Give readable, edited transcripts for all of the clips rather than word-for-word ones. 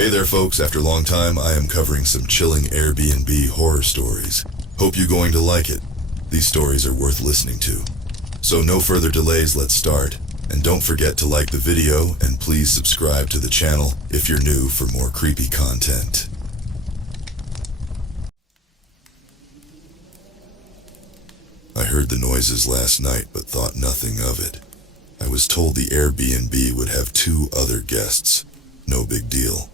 Hey there folks, after a long time I am covering some chilling Airbnb horror stories. Hope you're going to like it. These stories are worth listening to. So no further delays, let's start. And don't forget to like the video and please subscribe to the channel if you're new for more creepy content. I heard the noises last night but thought nothing of it. I was told the Airbnb would have 2 other guests. No big deal.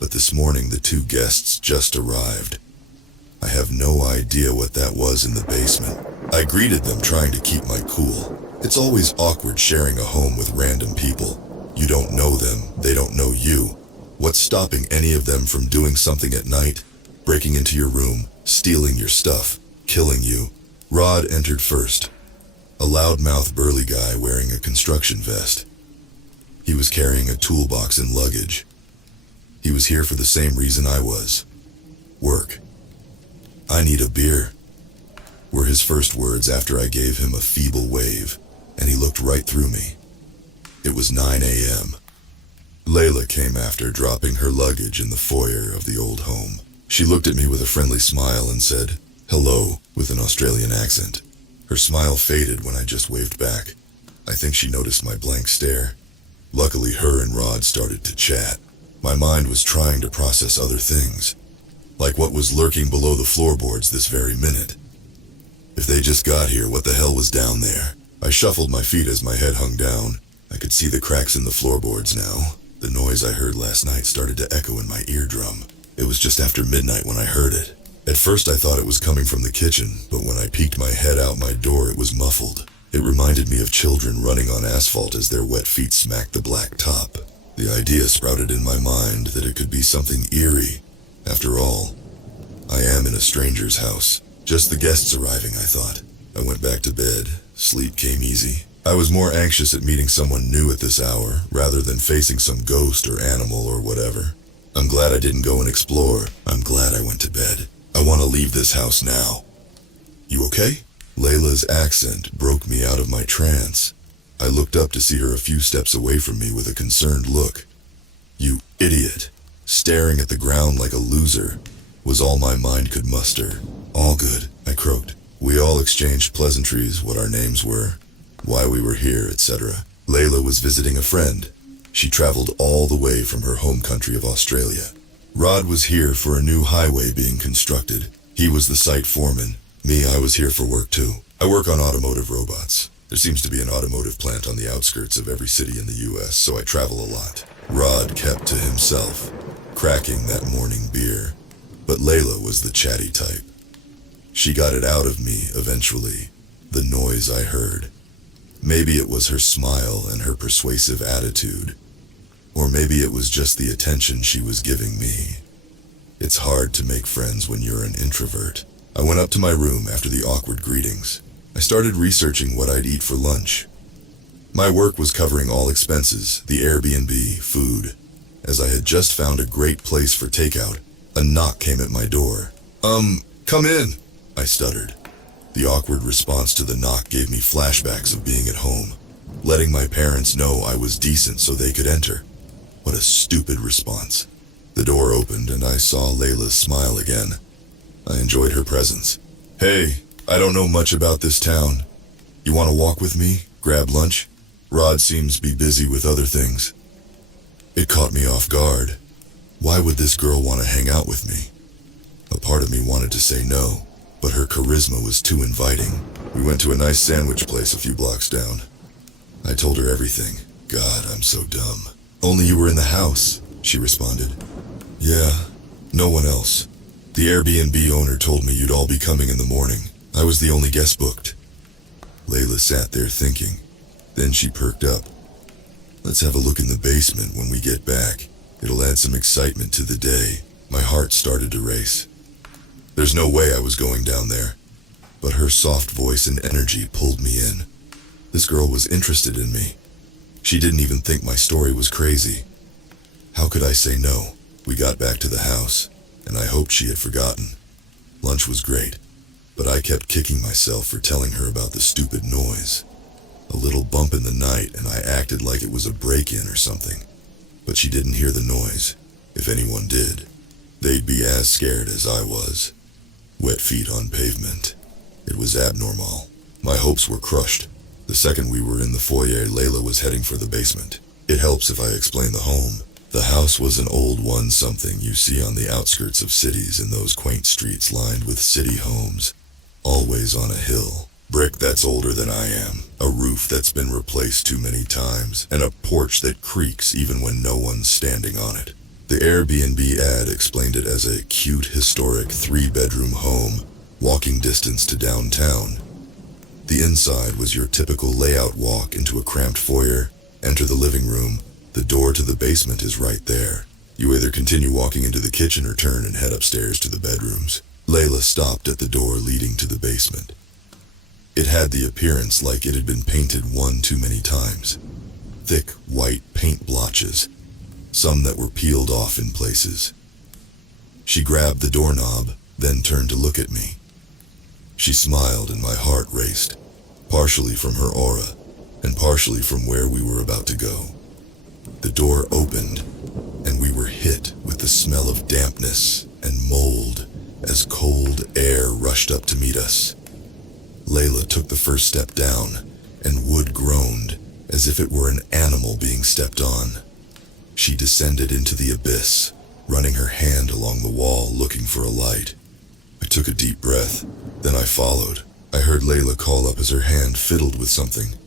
But this morning the 2 guests just arrived. I have no idea what that was in the basement. I greeted them trying to keep my cool. It's always awkward sharing a home with random people. You don't know them, they don't know you. What's stopping any of them from doing something at night? Breaking into your room, stealing your stuff, killing you? Rod entered first. A loudmouth burly guy wearing a construction vest. He was carrying a toolbox and luggage. He was here for the same reason I was. Work. "I need a beer," were his first words after I gave him a feeble wave, and he looked right through me. It was 9 a.m. Layla came after, dropping her luggage in the foyer of the old home. She looked at me with a friendly smile and said, "Hello," with an Australian accent. Her smile faded when I just waved back. I think she noticed my blank stare. Luckily, her and Rod started to chat. My mind was trying to process other things, like what was lurking below the floorboards this very minute. If they just got here, what the hell was down there? I shuffled my feet as my head hung down. I could see the cracks in the floorboards now. The noise I heard last night started to echo in my eardrum. It was just after midnight when I heard it. At first I thought it was coming from the kitchen, but when I peeked my head out my door it was muffled. It reminded me of children running on asphalt as their wet feet smacked the black top. The idea sprouted in my mind that it could be something eerie. After all, I am in a stranger's house. Just the guests arriving, I thought. I went back to bed. Sleep came easy. I was more anxious at meeting someone new at this hour, rather than facing some ghost or animal or whatever. I'm glad I didn't go and explore. I'm glad I went to bed. I want to leave this house now. "You okay?" Layla's accent broke me out of my trance. I looked up to see her a few steps away from me with a concerned look. "You idiot." Staring at the ground like a loser was all my mind could muster. "All good," I croaked. We all exchanged pleasantries, what our names were, why we were here, etc. Layla was visiting a friend. She traveled all the way from her home country of Australia. Rod was here for a new highway being constructed. He was the site foreman. Me, I was here for work too. I work on automotive robots. There seems to be an automotive plant on the outskirts of every city in the US, so I travel a lot. Rod kept to himself, cracking that morning beer. But Layla was the chatty type. She got it out of me eventually, the noise I heard. Maybe it was her smile and her persuasive attitude. Or maybe it was just the attention she was giving me. It's hard to make friends when you're an introvert. I went up to my room after the awkward greetings. I started researching what I'd eat for lunch. My work was covering all expenses, the Airbnb, food. As I had just found a great place for takeout, a knock came at my door. Come in," I stuttered. The awkward response to the knock gave me flashbacks of being at home, letting my parents know I was decent so they could enter. What a stupid response. The door opened and I saw Layla's smile again. I enjoyed her presence. "Hey, I don't know much about this town. You want to walk with me? Grab lunch? Rod seems to be busy with other things." It caught me off guard. Why would this girl want to hang out with me? A part of me wanted to say no, but her charisma was too inviting. We went to a nice sandwich place a few blocks down. I told her everything. God, I'm so dumb. "Only you were in the house," she responded. "Yeah, no one else. The Airbnb owner told me you'd all be coming in the morning. I was the only guest booked." Layla sat there thinking. Then she perked up. "Let's have a look in the basement when we get back. It'll add some excitement to the day." My heart started to race. There's no way I was going down there. But her soft voice and energy pulled me in. This girl was interested in me. She didn't even think my story was crazy. How could I say no? We got back to the house, and I hoped she had forgotten. Lunch was great, but I kept kicking myself for telling her about the stupid noise. A little bump in the night and I acted like it was a break-in or something. But she didn't hear the noise. If anyone did, they'd be as scared as I was. Wet feet on pavement. It was abnormal. My hopes were crushed. The second we were in the foyer, Layla was heading for the basement. It helps if I explain the home. The house was an old one, something you see on the outskirts of cities in those quaint streets lined with city homes. Always on a hill. Brick that's older than I am. A roof that's been replaced too many times. And a porch that creaks even when no one's standing on it. The Airbnb ad explained it as a cute, historic 3-bedroom home, walking distance to downtown. The inside was your typical layout: walk into a cramped foyer, enter the living room. The door to the basement is right there. You either continue walking into the kitchen or turn and head upstairs to the bedrooms. Layla stopped at the door leading to the basement. It had the appearance like it had been painted one too many times. Thick, white paint blotches, some that were peeled off in places. She grabbed the doorknob, then turned to look at me. She smiled and my heart raced, partially from her aura, and partially from where we were about to go. The door opened, and we were hit with the smell of dampness and mold as cold air rushed up to meet us. Layla took the first step down, and wood groaned as if it were an animal being stepped on. She descended into the abyss, running her hand along the wall looking for a light. I took a deep breath, then I followed. I heard Layla call up as her hand fiddled with something.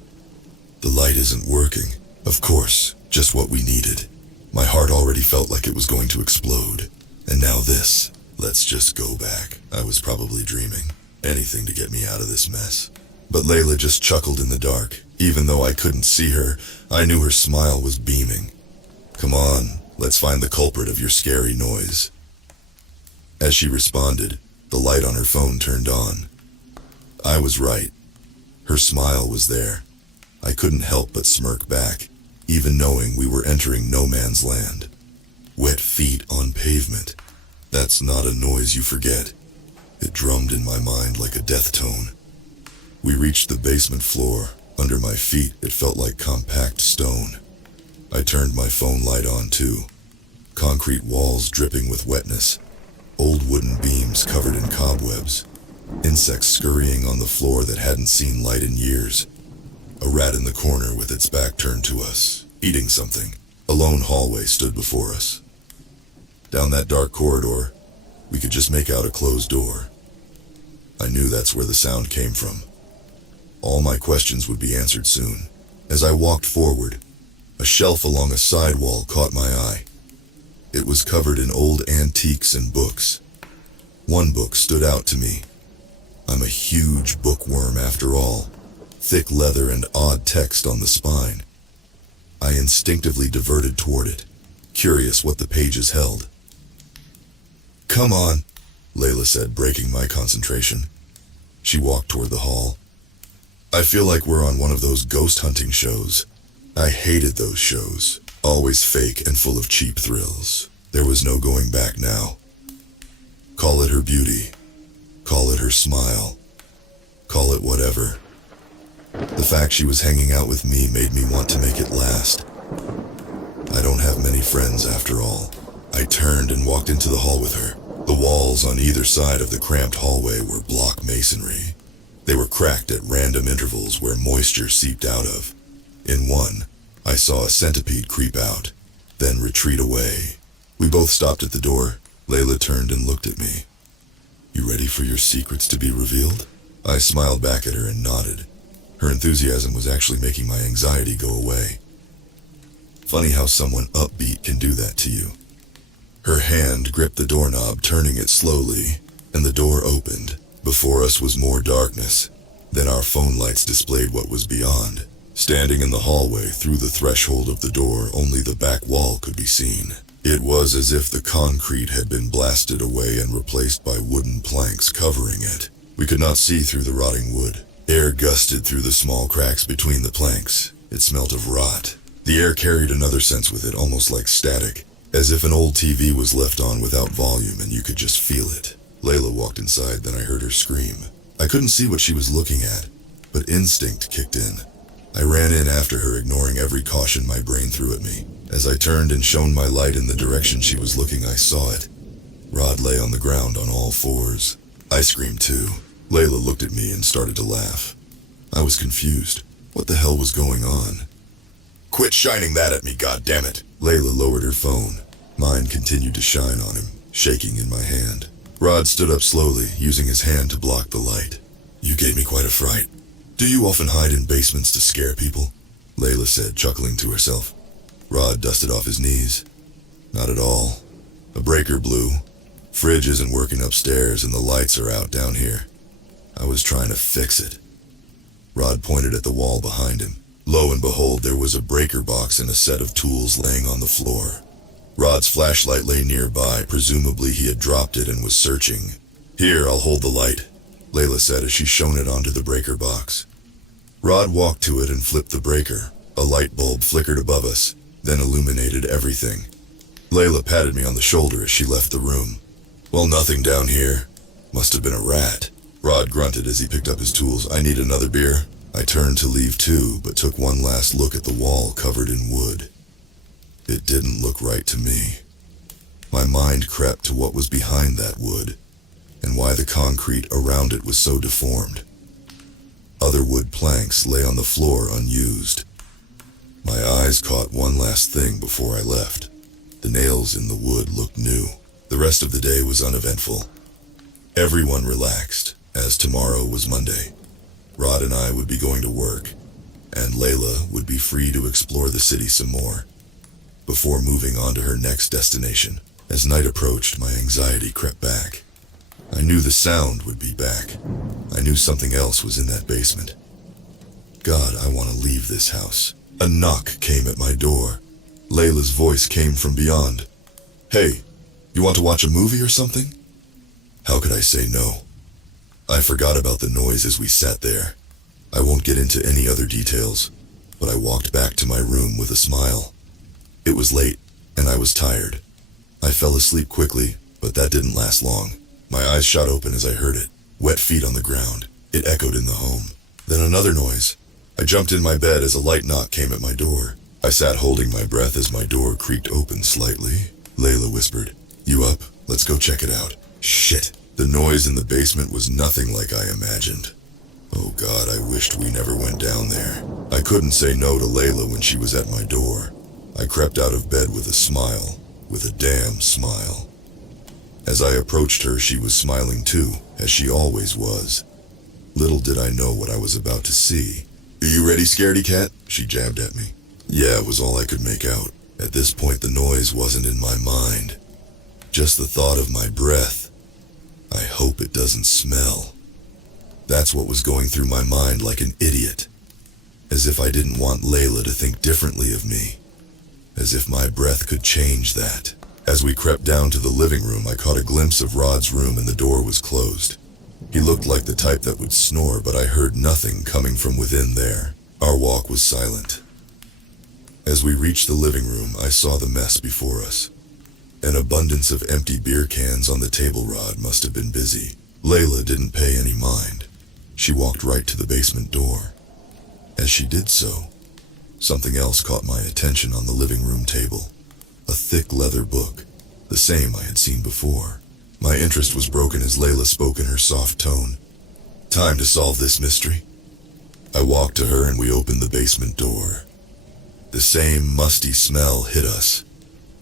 The light isn't working. Of course, just what we needed. My heart already felt like it was going to explode. And now this. Let's just go back. I was probably dreaming. Anything to get me out of this mess. But Layla just chuckled in the dark. Even though I couldn't see her, I knew her smile was beaming. Come on, let's find the culprit of your scary noise. As she responded, the light on her phone turned on. I was right. Her smile was there. I couldn't help but smirk back, even knowing we were entering no man's land. Wet feet on pavement. That's not a noise you forget. It drummed in my mind like a death tone. We reached the basement floor. Under my feet, it felt like compact stone. I turned my phone light on too. Concrete walls dripping with wetness. Old wooden beams covered in cobwebs. Insects scurrying on the floor that hadn't seen light in years. A rat in the corner with its back turned to us, eating something. A lone hallway stood before us. Down that dark corridor, we could just make out a closed door. I knew that's where the sound came from. All my questions would be answered soon. As I walked forward, a shelf along a side wall caught my eye. It was covered in old antiques and books. One book stood out to me. I'm a huge bookworm after all. Thick leather and odd text on the spine. I instinctively diverted toward it, curious what the pages held. Come on, Layla said, breaking my concentration. She walked toward the hall. I feel like we're on one of those ghost hunting shows. I hated those shows, always fake and full of cheap thrills. There was no going back now. Call it her beauty. Call it her smile. Call it whatever. The fact she was hanging out with me made me want to make it last. I don't have many friends after all. I turned and walked into the hall with her. The walls on either side of the cramped hallway were block masonry. They were cracked at random intervals where moisture seeped out of. In one, I saw a centipede creep out, then retreat away. We both stopped at the door. Layla turned and looked at me. You ready for your secrets to be revealed? I smiled back at her and nodded. Her enthusiasm was actually making my anxiety go away. Funny how someone upbeat can do that to you. Her hand gripped the doorknob, turning it slowly, and the door opened. Before us was more darkness. Then our phone lights displayed what was beyond. Standing in the hallway through the threshold of the door, only the back wall could be seen. It was as if the concrete had been blasted away and replaced by wooden planks covering it. We could not see through the rotting wood. Air gusted through the small cracks between the planks. It smelt of rot. The air carried another sense with it, almost like static, as if an old TV was left on without volume and you could just feel it. Layla walked inside, then I heard her scream. I couldn't see what she was looking at, but instinct kicked in. I ran in after her, ignoring every caution my brain threw at me. As I turned and shone my light in the direction she was looking, I saw it. Rod lay on the ground on all fours. I screamed too. Layla looked at me and started to laugh. I was confused. What the hell was going on? "Quit shining that at me, goddammit!" Layla lowered her phone. Mine continued to shine on him, shaking in my hand. Rod stood up slowly, using his hand to block the light. "You gave me quite a fright. Do you often hide in basements to scare people?" Layla said, chuckling to herself. Rod dusted off his knees. "Not at all. A breaker blew. Fridge isn't working upstairs and the lights are out down here. I was trying to fix it." Rod pointed at the wall behind him. Lo and behold, there was a breaker box and a set of tools laying on the floor. Rod's flashlight lay nearby. Presumably he had dropped it and was searching. "Here, I'll hold the light," Layla said as she shone it onto the breaker box. Rod walked to it and flipped the breaker. A light bulb flickered above us, then illuminated everything. Layla patted me on the shoulder as she left the room. "Well, nothing down here. Must have been a rat." Rod grunted as he picked up his tools. "I need another beer." I turned to leave too, but took one last look at the wall covered in wood. It didn't look right to me. My mind crept to what was behind that wood, and why the concrete around it was so deformed. Other wood planks lay on the floor unused. My eyes caught one last thing before I left. The nails in the wood looked new. The rest of the day was uneventful. Everyone relaxed, as tomorrow was Monday. Rod and I would be going to work, and Layla would be free to explore the city some more, before moving on to her next destination. As night approached, my anxiety crept back. I knew the sound would be back. I knew something else was in that basement. God, I want to leave this house. A knock came at my door. Layla's voice came from beyond. "Hey, you want to watch a movie or something?" How could I say no? I forgot about the noise as we sat there. I won't get into any other details, but I walked back to my room with a smile. It was late, and I was tired. I fell asleep quickly, but that didn't last long. My eyes shot open as I heard it. Wet feet on the ground. It echoed in the home. Then another noise. I jumped in my bed as a light knock came at my door. I sat holding my breath as my door creaked open slightly. Layla whispered, "You up? Let's go check it out." Shit. The noise in the basement was nothing like I imagined. Oh God, I wished we never went down there. I couldn't say no to Layla when she was at my door. I crept out of bed with a smile. With a damn smile. As I approached her, she was smiling too, as she always was. Little did I know what I was about to see. "Are you ready, scaredy cat?" she jabbed at me. Yeah, it was all I could make out. At this point, the noise wasn't in my mind. Just the thought of my breath. I hope it doesn't smell. That's what was going through my mind like an idiot. As if I didn't want Layla to think differently of me. As if my breath could change that. As we crept down to the living room, I caught a glimpse of Rod's room and the door was closed. He looked like the type that would snore, but I heard nothing coming from within there. Our walk was silent. As we reached the living room, I saw the mess before us. An abundance of empty beer cans on the table. Rod must have been busy. Layla didn't pay any mind. She walked right to the basement door. As she did so, something else caught my attention on the living room table. A thick leather book, the same I had seen before. My interest was broken as Layla spoke in her soft tone. "Time to solve this mystery." I walked to her and we opened the basement door. The same musty smell hit us.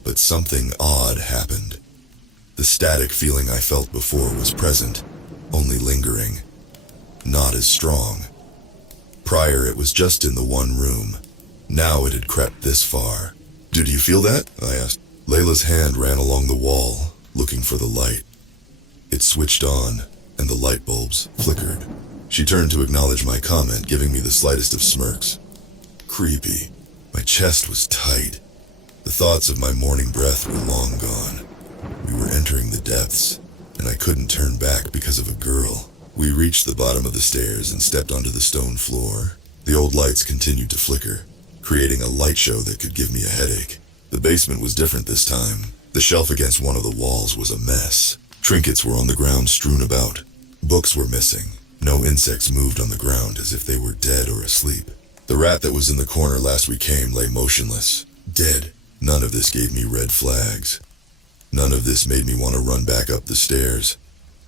But something odd happened. The static feeling I felt before was present, only lingering. Not as strong. Prior it was just in the one room. Now it had crept this far. "Did you feel that?" I asked. Layla's hand ran along the wall, looking for the light. It switched on, and the light bulbs flickered. She turned to acknowledge my comment, giving me the slightest of smirks. Creepy. My chest was tight. The thoughts of my morning breath were long gone. We were entering the depths, and I couldn't turn back because of a girl. We reached the bottom of the stairs and stepped onto the stone floor. The old lights continued to flicker, creating a light show that could give me a headache. The basement was different this time. The shelf against one of the walls was a mess. Trinkets were on the ground strewn about. Books were missing. No insects moved on the ground as if they were dead or asleep. The rat that was in the corner last we came lay motionless, dead. None of this gave me red flags. None of this made me want to run back up the stairs.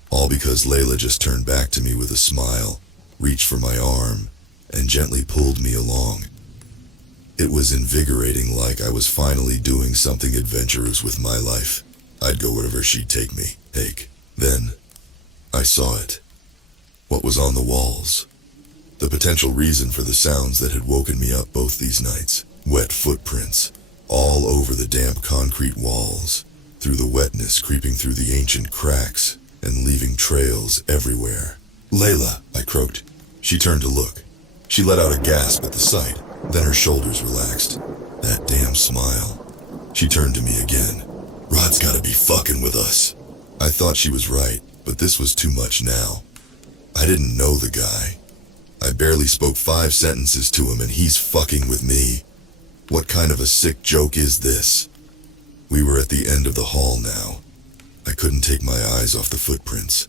All because Layla just turned back to me with a smile, reached for my arm, and gently pulled me along. It was invigorating, like I was finally doing something adventurous with my life. I'd go wherever she'd take me. Then, I saw it. What was on the walls? The potential reason for the sounds that had woken me up both these nights. Wet footprints, all over the damp concrete walls, through the wetness creeping through the ancient cracks, and leaving trails everywhere. "Layla," I croaked. She turned to look. She let out a gasp at the sight, then her shoulders relaxed. That damn smile. She turned to me again. "Rod's gotta be fucking with us." I thought she was right, but this was too much now. I didn't know the guy. I barely spoke 5 sentences to him and he's fucking with me. What kind of a sick joke is this? We were at the end of the hall now. I couldn't take my eyes off the footprints.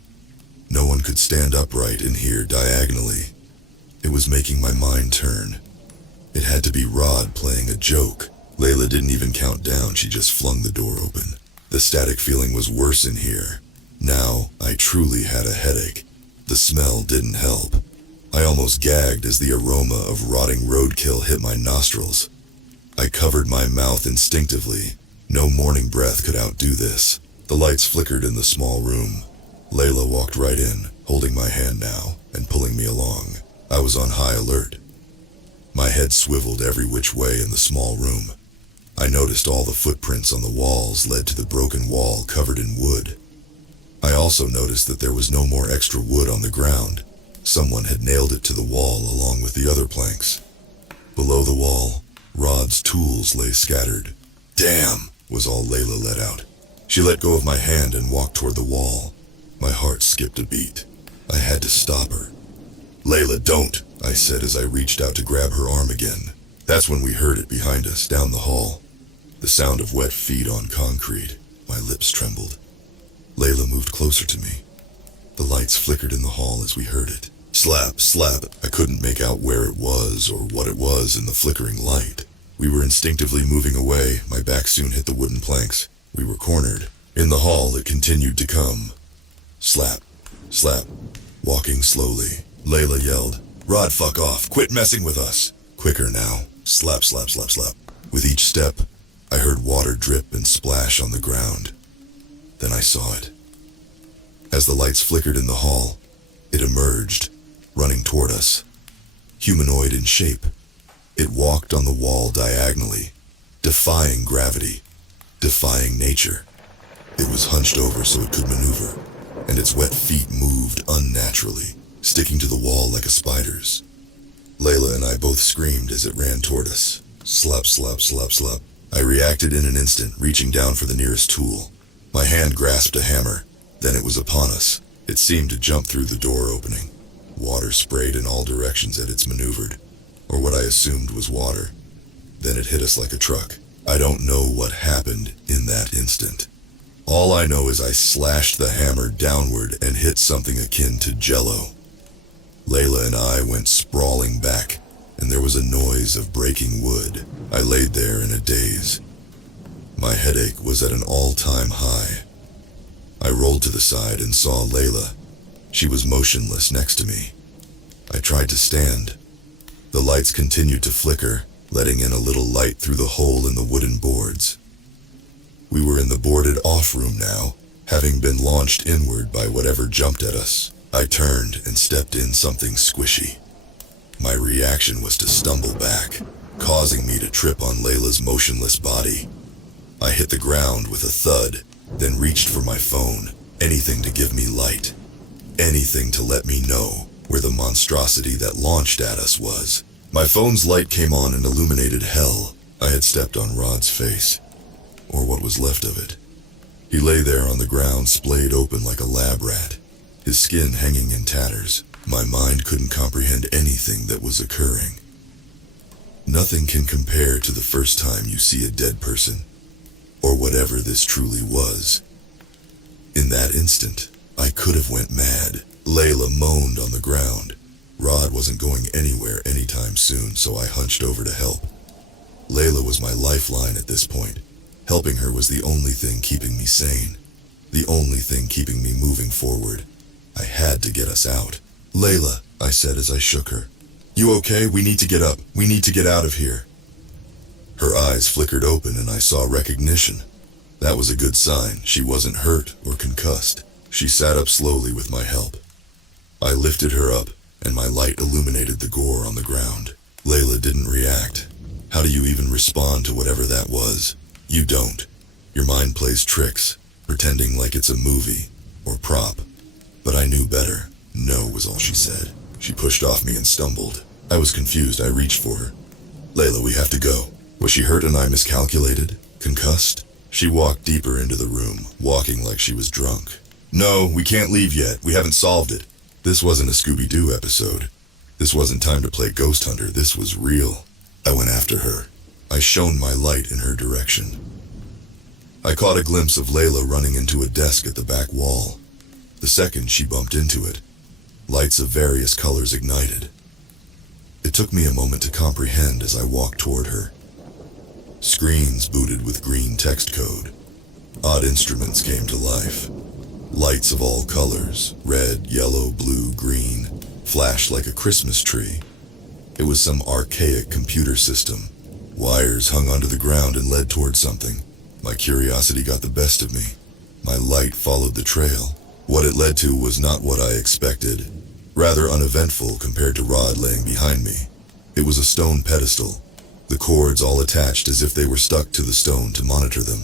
No one could stand upright in here diagonally. It was making my mind turn. It had to be Rod playing a joke. Layla didn't even count down, she just flung the door open. The static feeling was worse in here. Now, I truly had a headache. The smell didn't help. I almost gagged as the aroma of rotting roadkill hit my nostrils. I covered my mouth instinctively. No morning breath could outdo this. The lights flickered in the small room. Layla walked right in, holding my hand now, and pulling me along. I was on high alert. My head swiveled every which way in the small room. I noticed all the footprints on the walls led to the broken wall covered in wood. I also noticed that there was no more extra wood on the ground. Someone had nailed it to the wall along with the other planks. Below the wall, Rod's tools lay scattered. "Damn," was all Layla let out. She let go of my hand and walked toward the wall. My heart skipped a beat. I had to stop her. "Layla, don't," I said as I reached out to grab her arm again. That's when we heard it behind us, down the hall. The sound of wet feet on concrete. My lips trembled. Layla moved closer to me. The lights flickered in the hall as we heard it. Slap, slap. I couldn't make out where it was or what it was in the flickering light. We were instinctively moving away. My back soon hit the wooden planks. We were cornered. In the hall, it continued to come. Slap, slap. Walking slowly, Layla yelled, "Rod, fuck off. Quit messing with us." Quicker now. Slap, slap, slap, slap. With each step, I heard water drip and splash on the ground. Then I saw it. As the lights flickered in the hall, it emerged, running toward us. Humanoid in shape, it walked on the wall diagonally, defying gravity, defying nature. It was hunched over so it could maneuver, and its wet feet moved unnaturally, sticking to the wall like a spider's. Layla and I both screamed as it ran toward us. Slap, slap, slap, slap. I reacted in an instant, reaching down for the nearest tool. My hand grasped a hammer. Then it was upon us. It seemed to jump through the door opening. Water sprayed in all directions as it maneuvered, or what I assumed was water. Then it hit us like a truck. I don't know what happened in that instant. All I know is I slashed the hammer downward and hit something akin to jello. Layla and I went sprawling back, and there was a noise of breaking wood. I laid there in a daze. My headache was at an all-time high. I rolled to the side and saw Layla. She was motionless next to me. I tried to stand. The lights continued to flicker, letting in a little light through the hole in the wooden boards. We were in the boarded off room now, having been launched inward by whatever jumped at us. I turned and stepped in something squishy. My reaction was to stumble back, causing me to trip on Layla's motionless body. I hit the ground with a thud, then reached for my phone. Anything to give me light. Anything to let me know where the monstrosity that launched at us was. My phone's light came on and illuminated hell. I had stepped on Rod's face, or what was left of it. He lay there on the ground, splayed open like a lab rat, his skin hanging in tatters. My mind couldn't comprehend anything that was occurring. Nothing can compare to the first time you see a dead person, or whatever this truly was. In that instant, I could have went mad. Layla moaned on the ground. Rod wasn't going anywhere anytime soon, so I hunched over to help. Layla was my lifeline at this point. Helping her was the only thing keeping me sane. The only thing keeping me moving forward. I had to get us out. Layla, I said as I shook her. You okay? We need to get up. We need to get out of here. Her eyes flickered open and I saw recognition. That was a good sign. She wasn't hurt or concussed. She sat up slowly with my help. I lifted her up, and my light illuminated the gore on the ground. Layla didn't react. How do you even respond to whatever that was? You don't. Your mind plays tricks, pretending like it's a movie or prop. But I knew better. No was all she said. She pushed off me and stumbled. I was confused. I reached for her. Layla, we have to go. Was she hurt and I miscalculated? Concussed? She walked deeper into the room, walking like she was drunk. No, we can't leave yet. We haven't solved it. This wasn't a Scooby-Doo episode. This wasn't time to play ghost hunter. This was real. I went after her. I shone my light in her direction. I caught a glimpse of Layla running into a desk at the back wall. The second she bumped into it, lights of various colors ignited. It took me a moment to comprehend as I walked toward her. Screens booted with green text code. Odd instruments came to life. Lights of all colors, red, yellow, blue, green, flashed like a Christmas tree. It was some archaic computer system. Wires hung onto the ground and led toward something. My curiosity got the best of me. My light followed the trail. What it led to was not what I expected. Rather uneventful compared to Rod laying behind me. It was a stone pedestal. The cords all attached as if they were stuck to the stone to monitor them.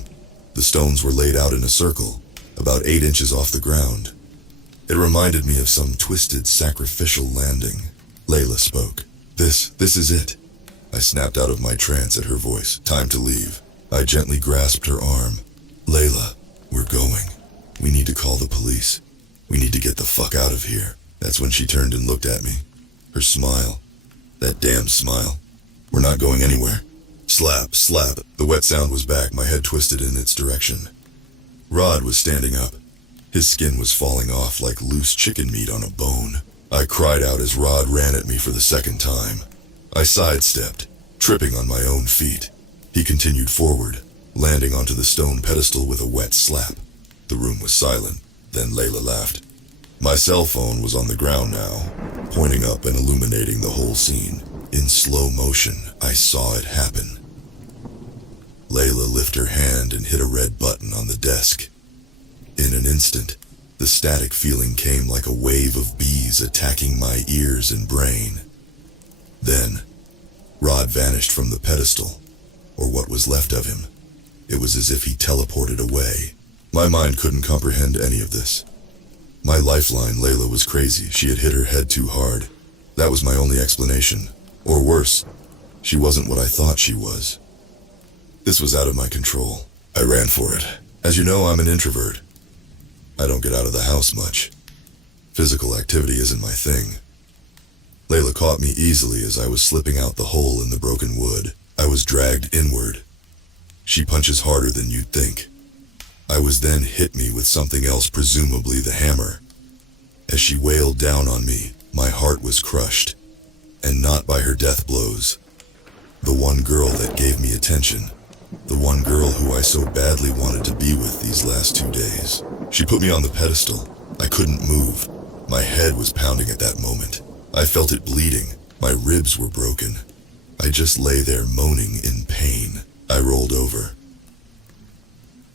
The stones were laid out in a circle, about 8 inches off the ground. It reminded me of some twisted sacrificial landing. Layla spoke. This is it. I snapped out of my trance at her voice. Time to leave. I gently grasped her arm. Layla, we're going. We need to call the police. We need to get the fuck out of here. That's when she turned and looked at me. Her smile. That damn smile. We're not going anywhere. Slap, slap. The wet sound was back, my head twisted in its direction. Rod was standing up. His skin was falling off like loose chicken meat on a bone. I cried out as Rod ran at me for the second time. I sidestepped, tripping on my own feet. He continued forward, landing onto the stone pedestal with a wet slap. The room was silent. Then Layla laughed. My cell phone was on the ground now, pointing up and illuminating the whole scene. In slow motion, I saw it happen. Layla lifted her hand and hit a red button on the desk. In an instant, the static feeling came like a wave of bees attacking my ears and brain. Then, Rod vanished from the pedestal, or what was left of him. It was as if he teleported away. My mind couldn't comprehend any of this. My lifeline, Layla, was crazy. She had hit her head too hard. That was my only explanation. Or worse, she wasn't what I thought she was. This was out of my control. I ran for it. As you know, I'm an introvert. I don't get out of the house much. Physical activity isn't my thing. Layla caught me easily as I was slipping out the hole in the broken wood. I was dragged inward. She punches harder than you'd think. I was then hit me with something else, presumably the hammer. As she wailed down on me, my heart was crushed. And not by her death blows. The one girl that gave me attention. The one girl who I so badly wanted to be with these last 2 days. She put me on the pedestal. I couldn't move. My head was pounding at that moment. I felt it bleeding. My ribs were broken. I just lay there moaning in pain. I rolled over.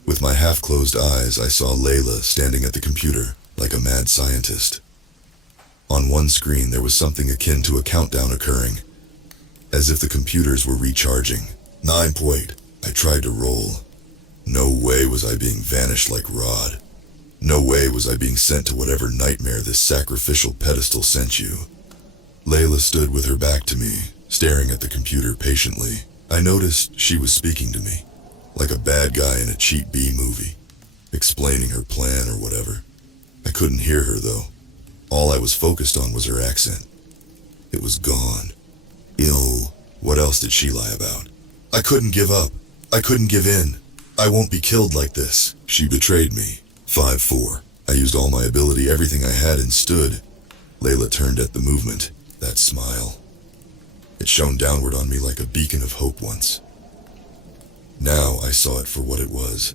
With my half-closed eyes, I saw Layla standing at the computer, like a mad scientist. On one screen, there was something akin to a countdown occurring, as if the computers were recharging. 9 point. I tried to roll. No way was I being vanished like Rod. No way was I being sent to whatever nightmare this sacrificial pedestal sent you. Layla stood with her back to me, staring at the computer patiently. I noticed she was speaking to me, like a bad guy in a cheap B movie, explaining her plan or whatever. I couldn't hear her though. All I was focused on was her accent. It was gone. Ill. What else did she lie about? I couldn't give up. I couldn't give in. I won't be killed like this. She betrayed me. 5-4. I used all my ability, everything I had, and stood. Layla turned at the movement. That smile. It shone downward on me like a beacon of hope once. Now I saw it for what it was.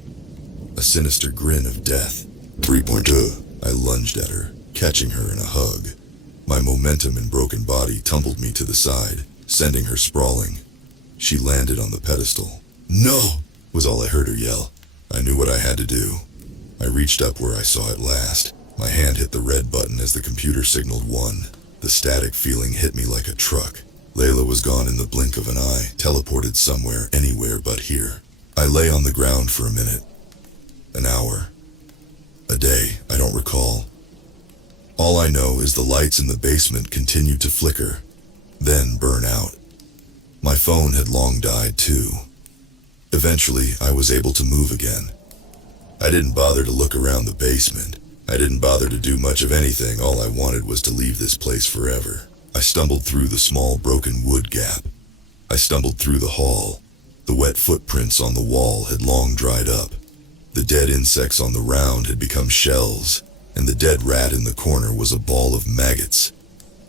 A sinister grin of death. 3.2. I lunged at her, catching her in a hug. My momentum and broken body tumbled me to the side, sending her sprawling. She landed on the pedestal. "No!" was all I heard her yell. I knew what I had to do. I reached up where I saw it last. My hand hit the red button as the computer signaled 1. The static feeling hit me like a truck. Layla was gone in the blink of an eye, teleported somewhere, anywhere but here. I lay on the ground for a minute. An hour. A day, I don't recall. All I know is the lights in the basement continued to flicker, then burn out. My phone had long died too. Eventually, I was able to move again. I didn't bother to look around the basement. I didn't bother to do much of anything. All I wanted was to leave this place forever. I stumbled through the small broken wood gap. I stumbled through the hall. The wet footprints on the wall had long dried up. The dead insects on the round had become shells, and the dead rat in the corner was a ball of maggots.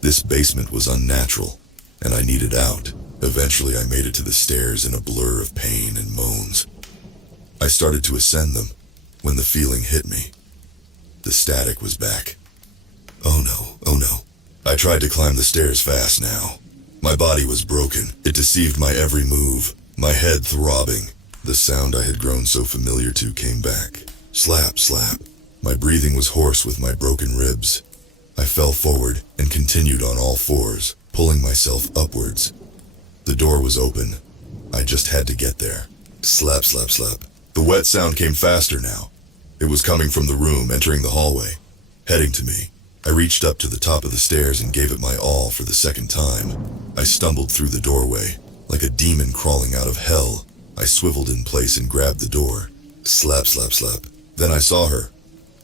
This basement was unnatural, and I needed out. Eventually I made it to the stairs in a blur of pain and moans. I started to ascend them when the feeling hit me. The static was back. Oh no, oh no. I tried to climb the stairs fast now. My body was broken. It deceived my every move, my head throbbing. The sound I had grown so familiar to came back. Slap, slap. My breathing was hoarse with my broken ribs. I fell forward and continued on all fours, pulling myself upwards. The door was open. I just had to get there. Slap, slap, slap. The wet sound came faster now. It was coming from the room, entering the hallway, heading to me. I reached up to the top of the stairs and gave it my all for the second time. I stumbled through the doorway, like a demon crawling out of hell. I swiveled in place and grabbed the door. Slap, slap, slap. Then I saw her,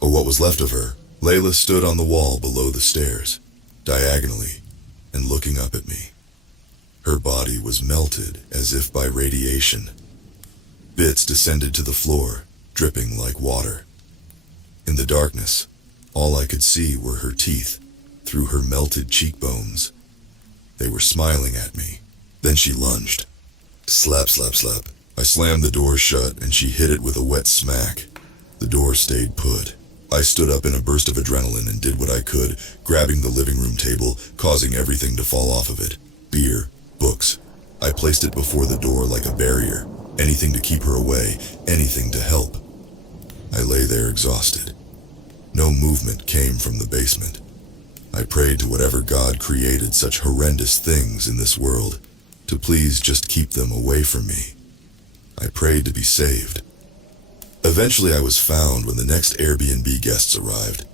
or what was left of her. Layla stood on the wall below the stairs, diagonally, and looking up at me. Her body was melted as if by radiation. Bits descended to the floor, dripping like water. In the darkness, all I could see were her teeth through her melted cheekbones. They were smiling at me. Then she lunged. Slap, slap, slap. I slammed the door shut and she hit it with a wet smack. The door stayed put. I stood up in a burst of adrenaline and did what I could, grabbing the living room table, causing everything to fall off of it. Beer, books. I placed it before the door like a barrier. Anything to keep her away, anything to help. I lay there exhausted. No movement came from the basement. I prayed to whatever God created such horrendous things in this world to please just keep them away from me. I prayed to be saved. Eventually I was found when the next Airbnb guests arrived.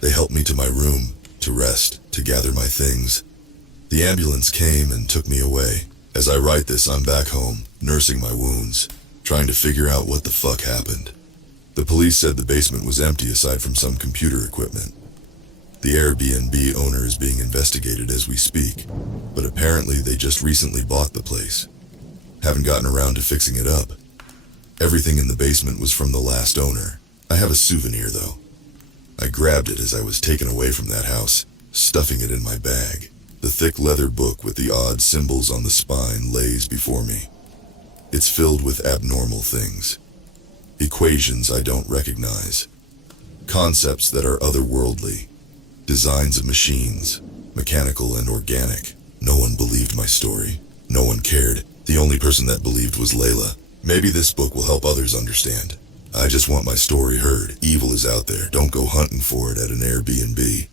They helped me to my room, to rest, to gather my things. The ambulance came and took me away. As I write this, I'm back home, nursing my wounds, trying to figure out what the fuck happened. The police said the basement was empty aside from some computer equipment. The Airbnb owner is being investigated as we speak, but apparently they just recently bought the place. Haven't gotten around to fixing it up. Everything in the basement was from the last owner. I have a souvenir though. I grabbed it as I was taken away from that house, stuffing it in my bag. The thick leather book with the odd symbols on the spine lays before me. It's filled with abnormal things. Equations I don't recognize. Concepts that are otherworldly. Designs of machines, mechanical and organic. No one believed my story. No one cared. The only person that believed was Layla. Maybe this book will help others understand. I just want my story heard. Evil is out there. Don't go hunting for it at an Airbnb.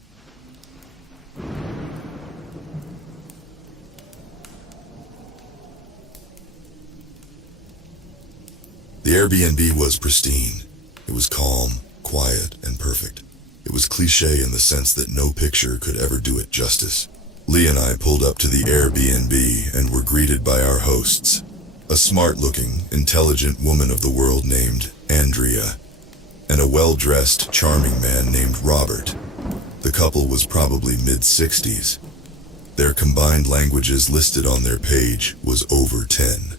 The Airbnb was pristine. It was calm, quiet, and perfect. It was cliché in the sense that no picture could ever do it justice. Lee and I pulled up to the Airbnb and were greeted by our hosts. A smart-looking, intelligent woman of the world named Andrea, and a well-dressed, charming man named Robert. The couple was probably mid-60s. Their combined languages listed on their page was over 10.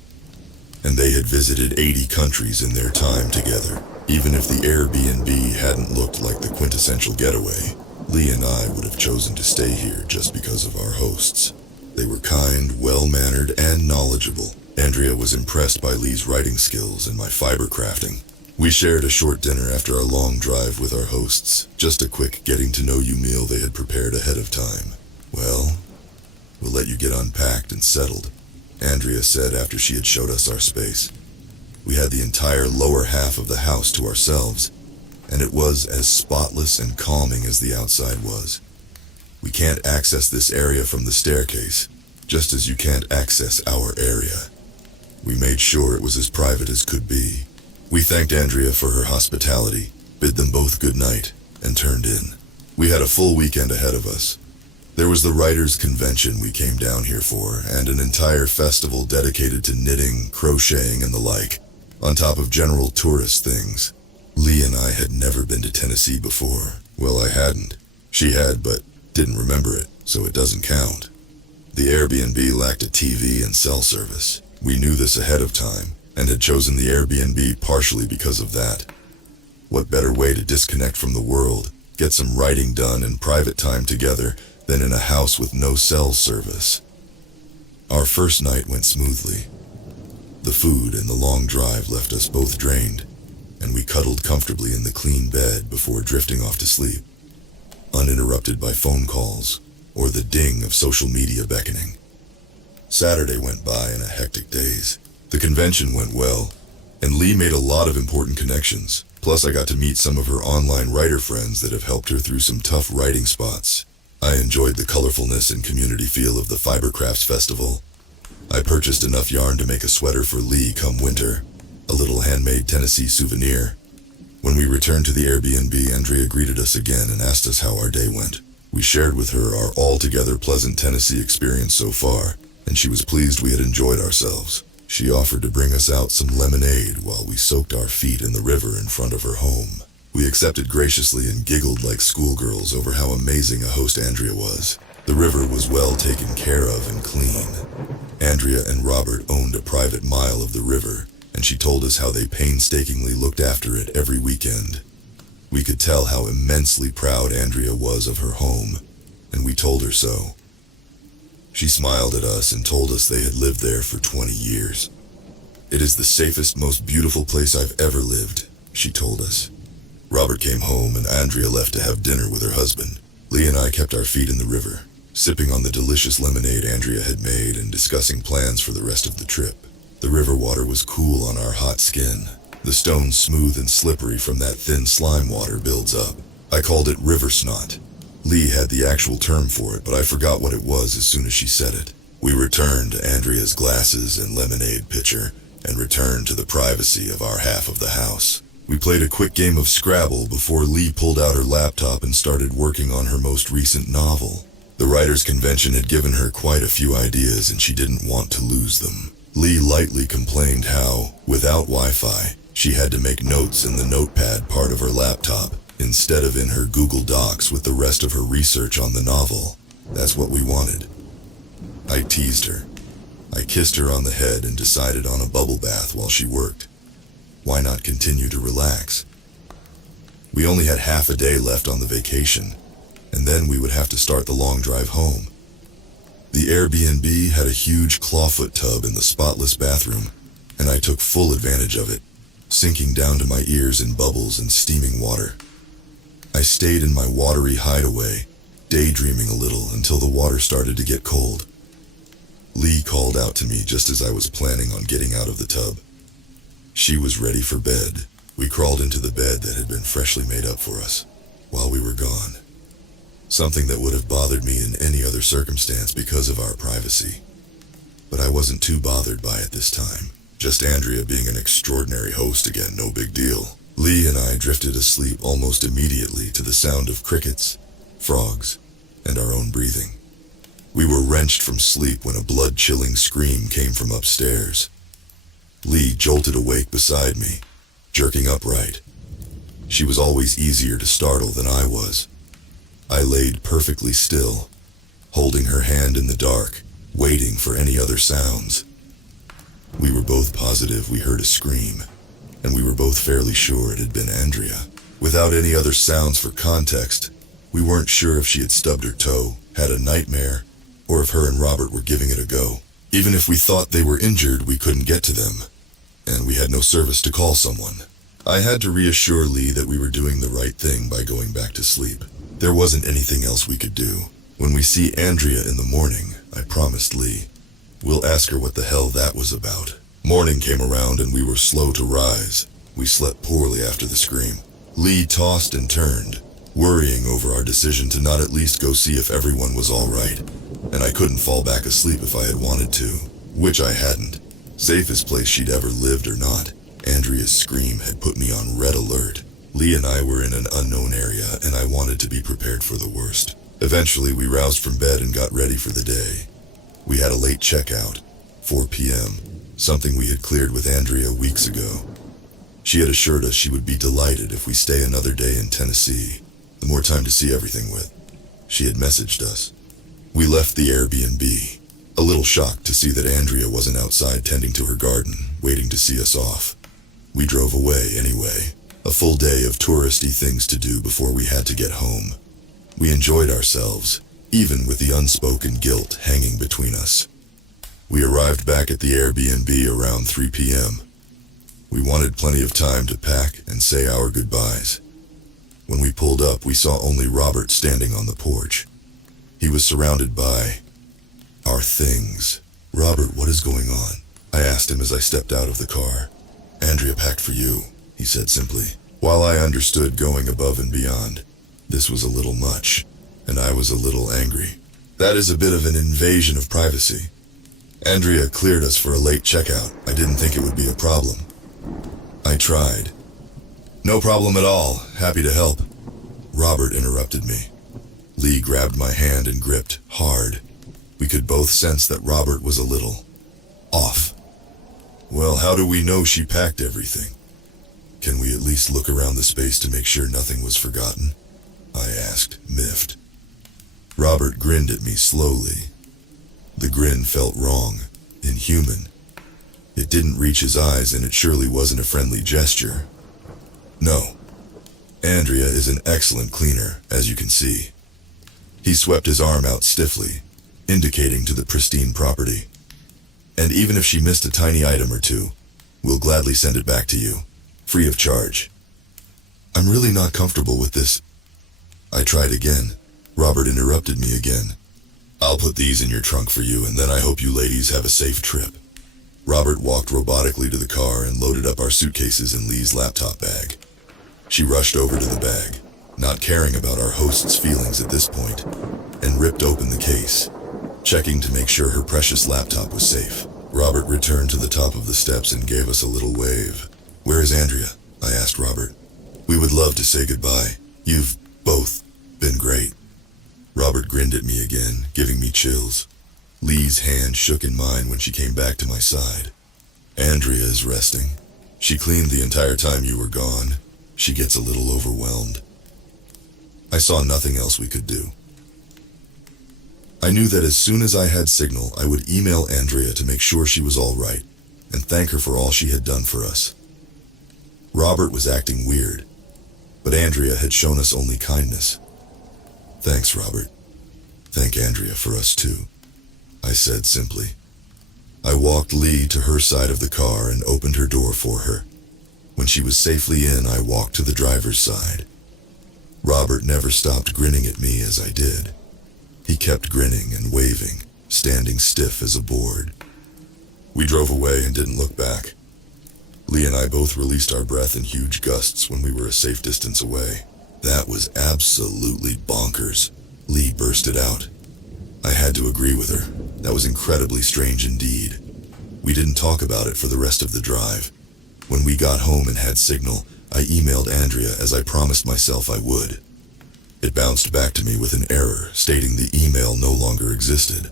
And they had visited 80 countries in their time together. Even if the Airbnb hadn't looked like the quintessential getaway, Lee and I would have chosen to stay here just because of our hosts. They were kind, well-mannered, and knowledgeable. Andrea was impressed by Lee's writing skills and my fiber crafting. We shared a short dinner after our long drive with our hosts, just a quick getting-to-know-you meal they had prepared ahead of time. "Well, we'll let you get unpacked and settled," Andrea said after she had showed us our space. We had the entire lower half of the house to ourselves, and it was as spotless and calming as the outside was. "We can't access this area from the staircase, just as you can't access our area." We made sure it was as private as could be. We thanked Andrea for her hospitality, bid them both good night, and turned in. We had a full weekend ahead of us. There was the writers' convention we came down here for, and an entire festival dedicated to knitting, crocheting, and the like, on top of general tourist things. Lee and I had never been to Tennessee before. Well, I hadn't. She had, but didn't remember it, so it doesn't count. The Airbnb lacked a TV and cell service. We knew this ahead of time, and had chosen the Airbnb partially because of that. What better way to disconnect from the world, get some writing done and private time together, than in a house with no cell service? Our first night went smoothly. The food and the long drive left us both drained, and we cuddled comfortably in the clean bed before drifting off to sleep, uninterrupted by phone calls or the ding of social media beckoning. Saturday went by in a hectic daze. The convention went well, and Lee made a lot of important connections. Plus, I got to meet some of her online writer friends that have helped her through some tough writing spots. I enjoyed the colorfulness and community feel of the Fiber Crafts Festival. I purchased enough yarn to make a sweater for Lee come winter, a little handmade Tennessee souvenir. When we returned to the Airbnb, Andrea greeted us again and asked us how our day went. We shared with her our altogether pleasant Tennessee experience so far, and she was pleased we had enjoyed ourselves. She offered to bring us out some lemonade while we soaked our feet in the river in front of her home. We accepted graciously and giggled like schoolgirls over how amazing a host Andrea was. The river was well taken care of and clean. Andrea and Robert owned a private mile of the river, and she told us how they painstakingly looked after it every weekend. We could tell how immensely proud Andrea was of her home, and we told her so. She smiled at us and told us they had lived there for 20 years. "It is the safest, most beautiful place I've ever lived," she told us. Robert came home and Andrea left to have dinner with her husband. Lee and I kept our feet in the river, sipping on the delicious lemonade Andrea had made and discussing plans for the rest of the trip. The river water was cool on our hot skin. The stones smooth and slippery from that thin slime water builds up. I called it river snot. Lee had the actual term for it, but I forgot what it was as soon as she said it. We returned to Andrea's glasses and lemonade pitcher and returned to the privacy of our half of the house. We played a quick game of Scrabble before Lee pulled out her laptop and started working on her most recent novel. The writers' convention had given her quite a few ideas and she didn't want to lose them. Lee lightly complained how, without Wi-Fi, she had to make notes in the notepad part of her laptop, instead of in her Google Docs with the rest of her research on the novel. That's what we wanted. I teased her. I kissed her on the head and decided on a bubble bath while she worked. Why not continue to relax? We only had half a day left on the vacation, and then we would have to start the long drive home. The Airbnb had a huge clawfoot tub in the spotless bathroom, and I took full advantage of it, sinking down to my ears in bubbles and steaming water. I stayed in my watery hideaway, daydreaming a little until the water started to get cold. Lee called out to me just as I was planning on getting out of the tub. She was ready for bed. We crawled into the bed that had been freshly made up for us while we were gone. Something that would have bothered me in any other circumstance because of our privacy. But I wasn't too bothered by it this time. Just Andrea being an extraordinary host again, no big deal. Lee and I drifted asleep almost immediately to the sound of crickets, frogs, and our own breathing. We were wrenched from sleep when a blood-chilling scream came from upstairs. Lee jolted awake beside me, jerking upright. She was always easier to startle than I was. I laid perfectly still, holding her hand in the dark, waiting for any other sounds. We were both positive we heard a scream, and we were both fairly sure it had been Andrea. Without any other sounds for context, we weren't sure if she had stubbed her toe, had a nightmare, or if her and Robert were giving it a go. Even if we thought they were injured, we couldn't get to them, and we had no service to call someone. I had to reassure Lee that we were doing the right thing by going back to sleep. There wasn't anything else we could do. When we see Andrea in the morning, I promised Lee, we'll ask her what the hell that was about. Morning came around and we were slow to rise. We slept poorly after the scream. Lee tossed and turned, worrying over our decision to not at least go see if everyone was all right. And I couldn't fall back asleep if I had wanted to, which I hadn't. Safest place she'd ever lived or not. Andrea's scream had put me on red alert. Lee and I were in an unknown area and I wanted to be prepared for the worst. Eventually we roused from bed and got ready for the day. We had a late checkout, 4 p.m., something we had cleared with Andrea weeks ago. She had assured us she would be delighted if we stay another day in Tennessee, the more time to see everything with. She had messaged us. We left the Airbnb, a little shocked to see that Andrea wasn't outside tending to her garden, waiting to see us off. We drove away anyway, a full day of touristy things to do before we had to get home. We enjoyed ourselves, even with the unspoken guilt hanging between us. We arrived back at the Airbnb around 3 p.m. We wanted plenty of time to pack and say our goodbyes. When we pulled up, we saw only Robert standing on the porch. He was surrounded by our things. "Robert, what is going on?" I asked him as I stepped out of the car. "Andrea packed for you," he said simply. While I understood going above and beyond, this was a little much, and I was a little angry. That is a bit of an invasion of privacy. Andrea cleared us for a late checkout. I didn't think it would be a problem. I tried. "No problem at all. Happy to help." Robert interrupted me. Lee grabbed my hand and gripped hard. We could both sense that Robert was a little off. "Well, how do we know she packed everything? Can we at least look around the space to make sure nothing was forgotten?" I asked, miffed. Robert grinned at me slowly. The grin felt wrong, inhuman. It didn't reach his eyes, and it surely wasn't a friendly gesture. "No. Andrea is an excellent cleaner, as you can see." He swept his arm out stiffly, indicating to the pristine property. "And even if she missed a tiny item or two, we'll gladly send it back to you, free of charge." "I'm really not comfortable with this." I tried again. Robert interrupted me again. "I'll put these in your trunk for you, and then I hope you ladies have a safe trip." Robert walked robotically to the car and loaded up our suitcases in Lee's laptop bag. She rushed over to the bag, not caring about our host's feelings at this point, and ripped open the case, checking to make sure her precious laptop was safe. Robert returned to the top of the steps and gave us a little wave. "Where is Andrea?" I asked Robert. "We would love to say goodbye. You've both been great." Robert grinned at me again, giving me chills. Lee's hand shook in mine when she came back to my side. "Andrea is resting. She cleaned the entire time you were gone. She gets a little overwhelmed." I saw nothing else we could do. I knew that as soon as I had signal, I would email Andrea to make sure she was all right, and thank her for all she had done for us. Robert was acting weird, but Andrea had shown us only kindness. "Thanks, Robert. Thank Andrea for us too," I said simply. I walked Lee to her side of the car and opened her door for her. When she was safely in, I walked to the driver's side. Robert never stopped grinning at me as I did. He kept grinning and waving, standing stiff as a board. We drove away and didn't look back. Lee and I both released our breath in huge gusts when we were a safe distance away. "That was absolutely bonkers," Lee bursted out. I had to agree with her. That was incredibly strange indeed. We didn't talk about it for the rest of the drive. When we got home and had signal, I emailed Andrea as I promised myself I would. It bounced back to me with an error stating the email no longer existed.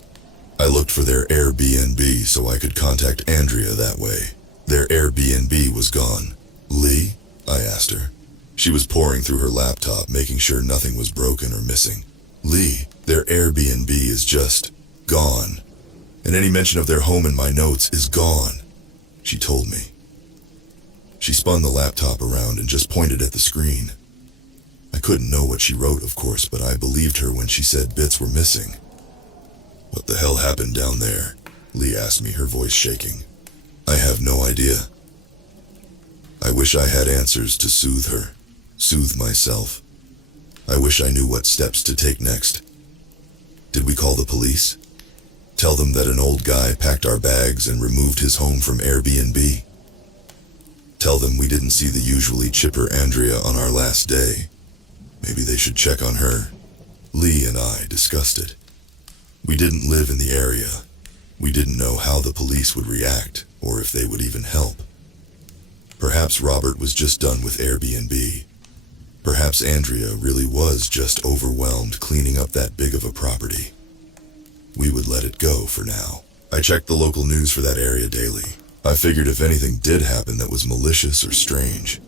I looked for their Airbnb so I could contact Andrea that way. Their Airbnb was gone. "Lee?" I asked her. She was poring through her laptop, making sure nothing was broken or missing. "Lee, their Airbnb is just gone. And any mention of their home in my notes is gone," she told me. She spun the laptop around and just pointed at the screen. I couldn't know what she wrote, of course, but I believed her when she said bits were missing. "What the hell happened down there?" Lee asked me, her voice shaking. I have no idea. I wish I had answers to soothe her, soothe myself. I wish I knew what steps to take next. Did we call the police? Tell them that an old guy packed our bags and removed his home from Airbnb? Tell them we didn't see the usually chipper Andrea on our last day. Maybe they should check on her. Lee and I discussed it. We didn't live in the area. We didn't know how the police would react, or if they would even help. Perhaps Robert was just done with Airbnb. Perhaps Andrea really was just overwhelmed cleaning up that big of a property. We would let it go for now. I checked the local news for that area daily. I figured if anything did happen that was malicious or strange,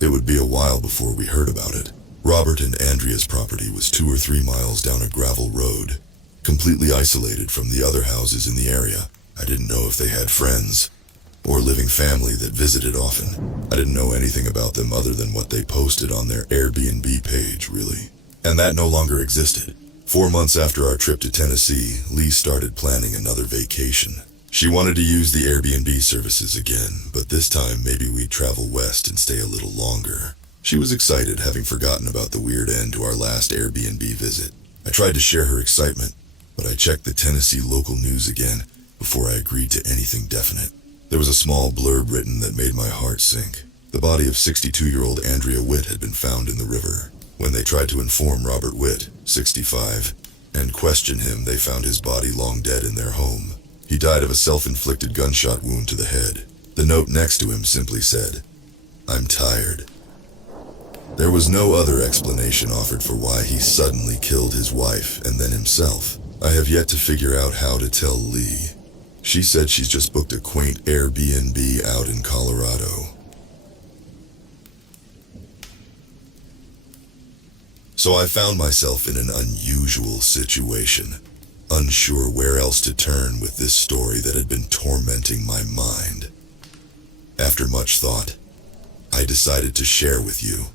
it would be a while before we heard about it. Robert and Andrea's property was 2 or 3 miles down a gravel road, completely isolated from the other houses in the area. I didn't know if they had friends or living family that visited often. I didn't know anything about them other than what they posted on their Airbnb page, really. And that no longer existed. 4 months after our trip to Tennessee, Lee started planning another vacation. She wanted to use the Airbnb services again, but this time maybe we'd travel west and stay a little longer. She was excited, having forgotten about the weird end to our last Airbnb visit. I tried to share her excitement, but I checked the Tennessee local news again before I agreed to anything definite. There was a small blurb written that made my heart sink. The body of 62-year-old Andrea Witt had been found in the river. When they tried to inform Robert Witt, 65, and question him, they found his body long dead in their home. He died of a self-inflicted gunshot wound to the head. The note next to him simply said, "I'm tired." There was no other explanation offered for why he suddenly killed his wife and then himself. I have yet to figure out how to tell Lee. She said she's just booked a quaint Airbnb out in Colorado. So I found myself in an unusual situation, unsure where else to turn with this story that had been tormenting my mind. After much thought, I decided to share with you.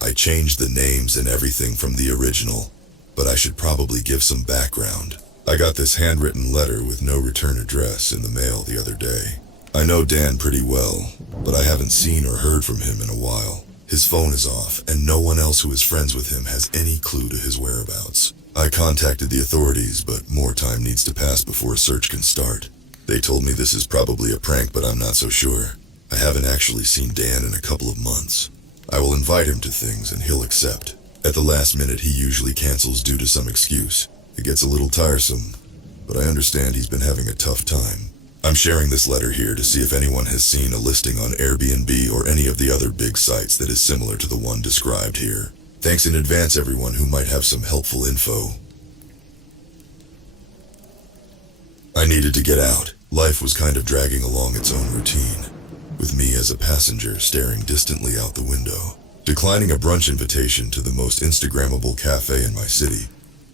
I changed the names and everything from the original, but I should probably give some background. I got this handwritten letter with no return address in the mail the other day. I know Dan pretty well, but I haven't seen or heard from him in a while. His phone is off, and no one else who is friends with him has any clue to his whereabouts. I contacted the authorities, but more time needs to pass before a search can start. They told me this is probably a prank, but I'm not so sure. I haven't actually seen Dan in a couple of months. I will invite him to things and he'll accept. At the last minute, he usually cancels due to some excuse. It gets a little tiresome, but I understand he's been having a tough time. I'm sharing this letter here to see if anyone has seen a listing on Airbnb or any of the other big sites that is similar to the one described here. Thanks in advance, everyone who might have some helpful info. I needed to get out. Life was kind of dragging along its own routine, with me as a passenger staring distantly out the window. Declining a brunch invitation to the most Instagrammable cafe in my city,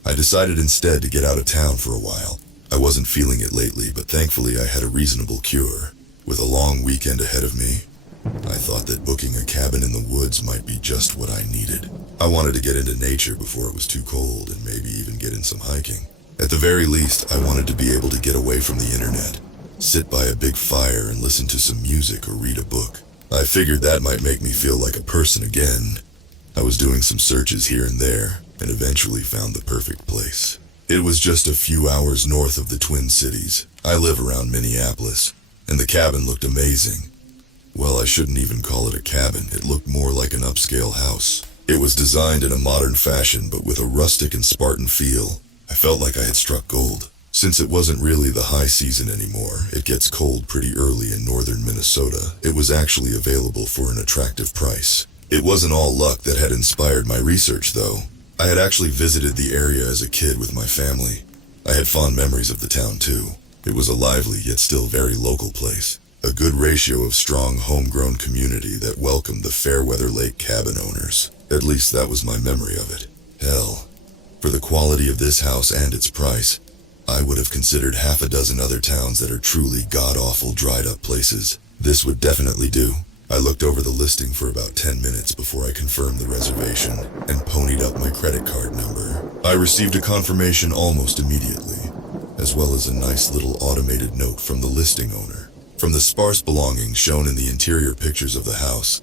I decided instead to get out of town for a while. I wasn't feeling it lately, but thankfully I had a reasonable cure. With a long weekend ahead of me, I thought that booking a cabin in the woods might be just what I needed. I wanted to get into nature before it was too cold and maybe even get in some hiking. At the very least, I wanted to be able to get away from the internet, sit by a big fire and listen to some music or read a book. I figured that might make me feel like a person again. I was doing some searches here and there, and eventually found the perfect place. It was just a few hours north of the Twin Cities. I live around Minneapolis, and the cabin looked amazing. Well, I shouldn't even call it a cabin. It looked more like an upscale house. It was designed in a modern fashion, but with a rustic and Spartan feel. I felt like I had struck gold. Since it wasn't really the high season anymore, it gets cold pretty early in northern Minnesota. It was actually available for an attractive price. It wasn't all luck that had inspired my research, though. I had actually visited the area as a kid with my family. I had fond memories of the town, too. It was a lively yet still very local place. A good ratio of strong homegrown community that welcomed the Fairweather Lake cabin owners. At least that was my memory of it. Hell, for the quality of this house and its price, I would have considered half a dozen other towns that are truly god-awful dried-up places. This would definitely do. I looked over the listing for about 10 minutes before I confirmed the reservation and ponied up my credit card number. I received a confirmation almost immediately. as well as a nice little automated note from the listing owner. From the sparse belongings shown in the interior pictures of the house,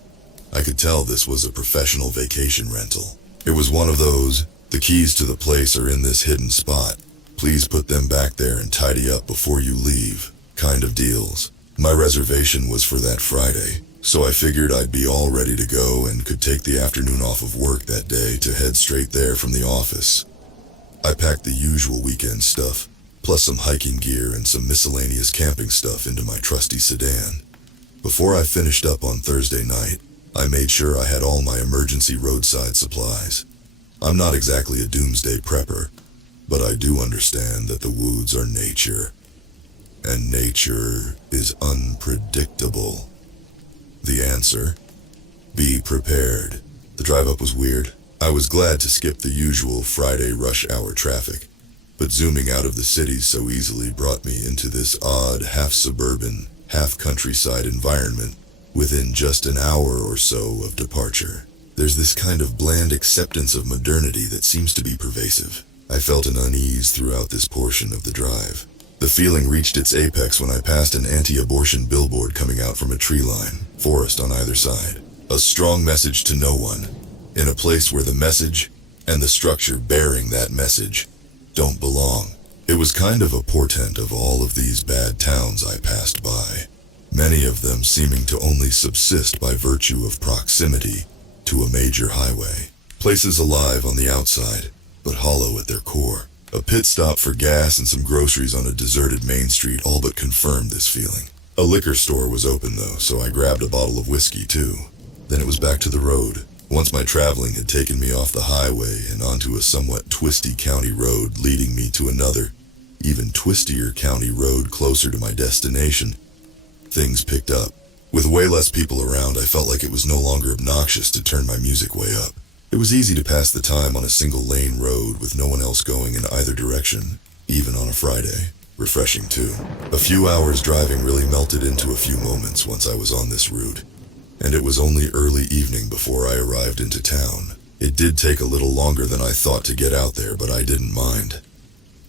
I could tell this was a professional vacation rental. It was one of those, the keys to the place are in this hidden spot. Please put them back there and tidy up before you leave, kind of deals. My reservation was for that Friday, so I figured I'd be all ready to go and could take the afternoon off of work that day to head straight there from the office. I packed the usual weekend stuff, plus some hiking gear and some miscellaneous camping stuff into my trusty sedan. Before I finished up on Thursday night, I made sure I had all my emergency roadside supplies. I'm not exactly a doomsday prepper, but I do understand that the woods are nature, and nature is unpredictable. The answer? Be prepared. The drive up was weird. I was glad to skip the usual Friday rush hour traffic, but zooming out of the city so easily brought me into this odd half-suburban, half-countryside environment within just an hour or so of departure. There's this kind of bland acceptance of modernity that seems to be pervasive. I felt an unease throughout this portion of the drive. The feeling reached its apex when I passed an anti-abortion billboard coming out from a tree line, forest on either side. A strong message to no one, in a place where the message, and the structure bearing that message, don't belong. It was kind of a portent of all of these bad towns I passed by, many of them seeming to only subsist by virtue of proximity to a major highway. Places alive on the outside, but hollow at their core. A pit stop for gas and some groceries on a deserted main street all but confirmed this feeling. A liquor store was open though, so I grabbed a bottle of whiskey too. Then it was back to the road. Once my traveling had taken me off the highway and onto a somewhat twisty county road leading me to another, even twistier county road closer to my destination, things picked up. With way less people around, I felt like it was no longer obnoxious to turn my music way up. It was easy to pass the time on a single-lane road with no one else going in either direction, even on a Friday. Refreshing too. A few hours driving really melted into a few moments once I was on this route, and it was only early evening before I arrived into town. It did take a little longer than I thought to get out there, but I didn't mind.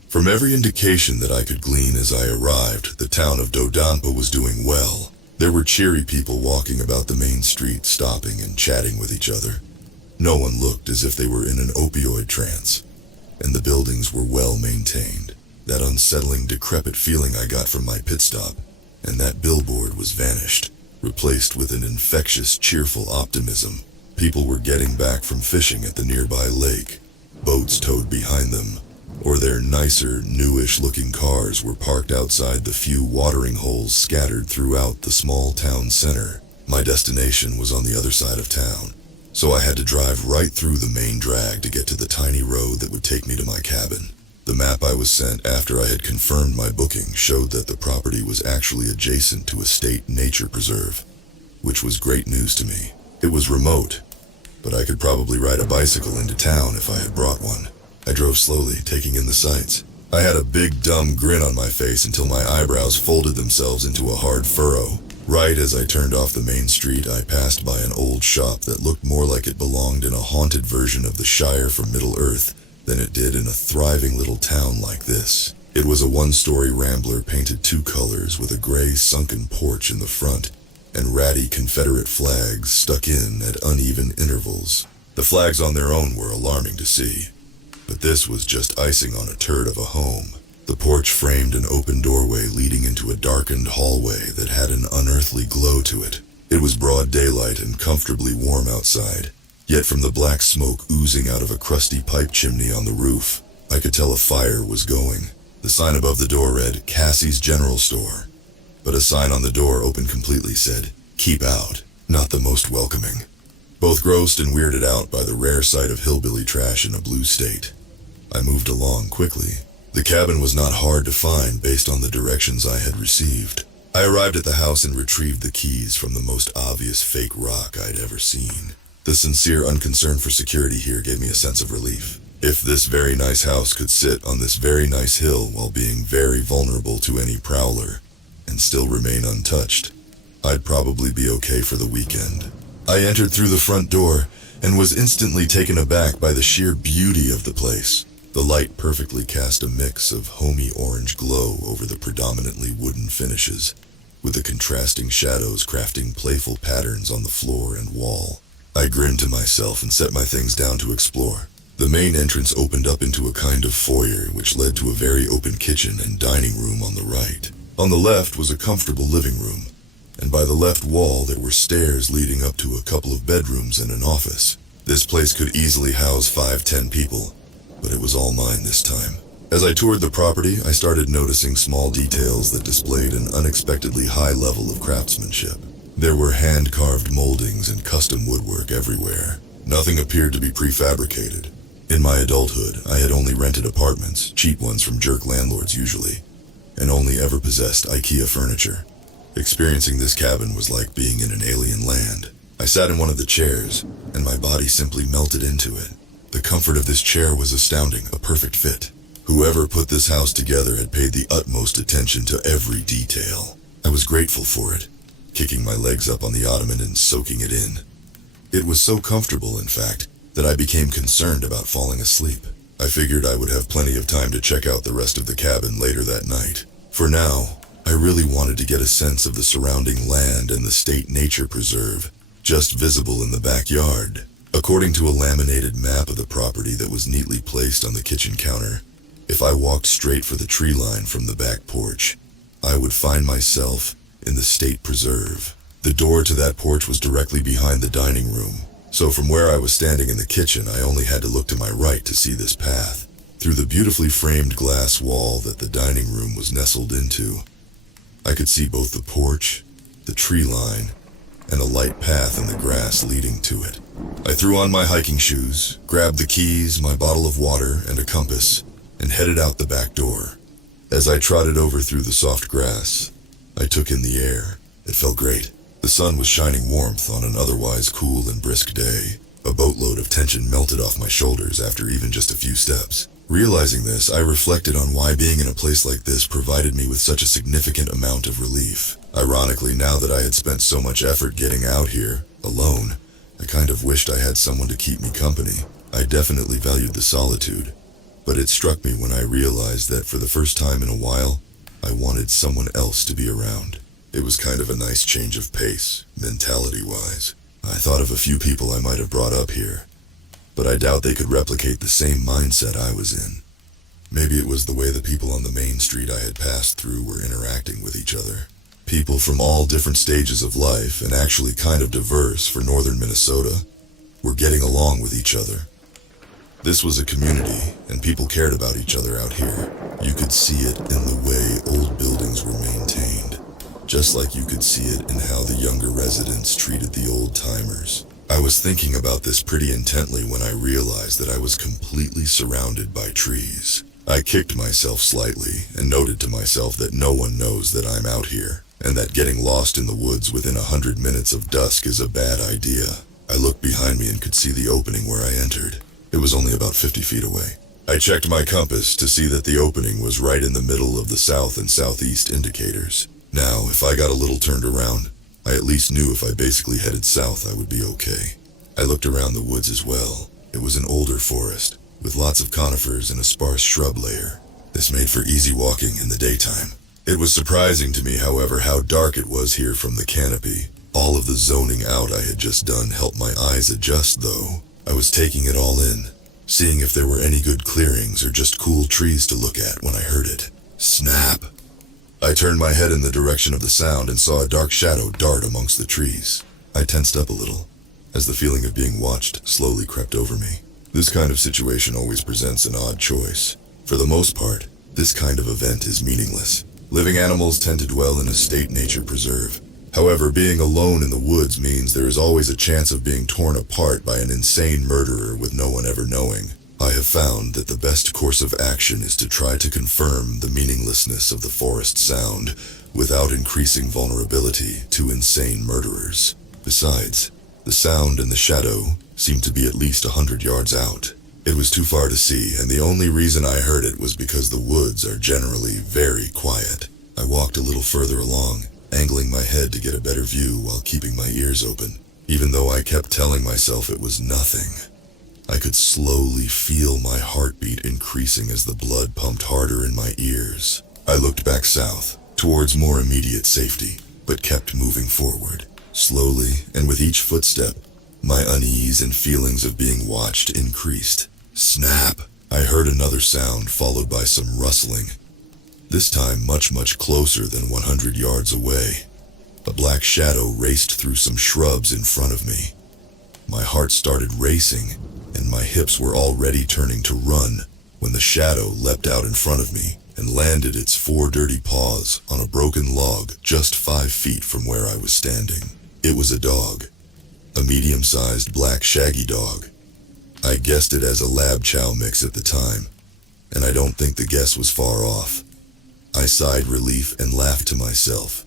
From every indication that I could glean as I arrived, the town of Dodonpa was doing well. There were cheery people walking about the main street, stopping and chatting with each other. No one looked as if they were in an opioid trance, and the buildings were well maintained. That unsettling, decrepit feeling I got from my pit stop, and that billboard was vanished, replaced with an infectious, cheerful optimism. People were getting back from fishing at the nearby lake, boats towed behind them, or their nicer, newish-looking cars were parked outside the few watering holes scattered throughout the small town center. My destination was on the other side of town, so I had to drive right through the main drag to get to the tiny road that would take me to my cabin. The map I was sent after I had confirmed my booking showed that the property was actually adjacent to a state nature preserve, which was great news to me. It was remote, but I could probably ride a bicycle into town if I had brought one. I drove slowly, taking in the sights. I had a big dumb grin on my face until my eyebrows folded themselves into a hard furrow. Right as I turned off the main street, I passed by an old shop that looked more like it belonged in a haunted version of the Shire from Middle-earth than it did in a thriving little town like this. It was a one-story rambler painted two colors with a gray sunken porch in the front and ratty Confederate flags stuck in at uneven intervals. The flags on their own were alarming to see, but this was just icing on a turd of a home. The porch framed an open doorway leading into a darkened hallway that had an unearthly glow to it. It was broad daylight and comfortably warm outside, yet from the black smoke oozing out of a crusty pipe chimney on the roof, I could tell a fire was going. The sign above the door read, Cassie's General Store, but a sign on the door open completely said, Keep Out, not the most welcoming. Both grossed and weirded out by the rare sight of hillbilly trash in a blue state, I moved along quickly. The cabin was not hard to find based on the directions I had received. I arrived at the house and retrieved the keys from the most obvious fake rock I'd ever seen. The sincere unconcern for security here gave me a sense of relief. If this very nice house could sit on this very nice hill while being very vulnerable to any prowler and still remain untouched, I'd probably be okay for the weekend. I entered through the front door and was instantly taken aback by the sheer beauty of the place. The light perfectly cast a mix of homey orange glow over the predominantly wooden finishes, with the contrasting shadows crafting playful patterns on the floor and wall. I grinned to myself and set my things down to explore. The main entrance opened up into a kind of foyer which led to a very open kitchen and dining room on the right. On the left was a comfortable living room, and by the left wall there were stairs leading up to a couple of bedrooms and an office. This place could easily house 5-10 people, but it was all mine this time. As I toured the property, I started noticing small details that displayed an unexpectedly high level of craftsmanship. There were hand-carved moldings and custom woodwork everywhere. Nothing appeared to be prefabricated. In my adulthood, I had only rented apartments, cheap ones from jerk landlords usually, and only ever possessed IKEA furniture. Experiencing this cabin was like being in an alien land. I sat in one of the chairs, and my body simply melted into it. The comfort of this chair was astounding, a perfect fit. Whoever put this house together had paid the utmost attention to every detail. I was grateful for it, kicking my legs up on the ottoman and soaking it in. It was so comfortable, in fact, that I became concerned about falling asleep. I figured I would have plenty of time to check out the rest of the cabin later that night. For now, I really wanted to get a sense of the surrounding land and the state nature preserve, just visible in the backyard. According to a laminated map of the property that was neatly placed on the kitchen counter, if I walked straight for the tree line from the back porch, I would find myself in the state preserve. The door to that porch was directly behind the dining room, so from where I was standing in the kitchen, I only had to look to my right to see this path. Through the beautifully framed glass wall that the dining room was nestled into, I could see both the porch, the tree line, and a light path in the grass leading to it. I threw on my hiking shoes, grabbed the keys, my bottle of water, and a compass, and headed out the back door. As I trotted over through the soft grass, I took in the air. It felt great. The sun was shining warmth on an otherwise cool and brisk day. A boatload of tension melted off my shoulders after even just a few steps. Realizing this, I reflected on why being in a place like this provided me with such a significant amount of relief. Ironically, now that I had spent so much effort getting out here, alone, I kind of wished I had someone to keep me company. I definitely valued the solitude, but it struck me when I realized that for the first time in a while, I wanted someone else to be around. It was kind of a nice change of pace, mentality-wise. I thought of a few people I might have brought up here, but I doubt they could replicate the same mindset I was in. Maybe it was the way the people on the main street I had passed through were interacting with each other. People from all different stages of life, and actually kind of diverse for northern Minnesota, were getting along with each other. This was a community, and people cared about each other out here. You could see it in the way old buildings were maintained, just like you could see it in how the younger residents treated the old-timers. I was thinking about this pretty intently when I realized that I was completely surrounded by trees. I kicked myself slightly and noted to myself that no one knows that I'm out here, and that getting lost in the woods within 100 minutes of dusk is a bad idea. I looked behind me and could see the opening where I entered. It was only about 50 feet away. I checked my compass to see that the opening was right in the middle of the south and southeast indicators. Now, if I got a little turned around, I at least knew if I basically headed south I would be okay. I looked around the woods as well. It was an older forest, with lots of conifers and a sparse shrub layer. This made for easy walking in the daytime. It was surprising to me, however, how dark it was here from the canopy. All of the zoning out I had just done helped my eyes adjust, though. I was taking it all in, seeing if there were any good clearings or just cool trees to look at when I heard it. Snap! I turned my head in the direction of the sound and saw a dark shadow dart amongst the trees. I tensed up a little, as the feeling of being watched slowly crept over me. This kind of situation always presents an odd choice. For the most part, this kind of event is meaningless. Living animals tend to dwell in a state nature preserve. However, being alone in the woods means there is always a chance of being torn apart by an insane murderer with no one ever knowing. I have found that the best course of action is to try to confirm the meaninglessness of the forest sound without increasing vulnerability to insane murderers. Besides, the sound and the shadow seemed to be at least 100 yards out. It was too far to see, and the only reason I heard it was because the woods are generally very quiet. I walked a little further along, angling my head to get a better view while keeping my ears open, even though I kept telling myself it was nothing. I could slowly feel my heartbeat increasing as the blood pumped harder in my ears. I looked back south, towards more immediate safety, but kept moving forward. Slowly, and with each footstep, my unease and feelings of being watched increased. Snap! I heard another sound followed by some rustling. This time much closer than 100 yards away. A black shadow raced through some shrubs in front of me. My heart started racing, and my hips were already turning to run when the shadow leapt out in front of me and landed its 4 dirty paws on a broken log just 5 feet from where I was standing. It was a dog. A medium-sized black shaggy dog. I guessed it as a lab chow mix at the time, and I don't think the guess was far off. I sighed relief and laughed to myself.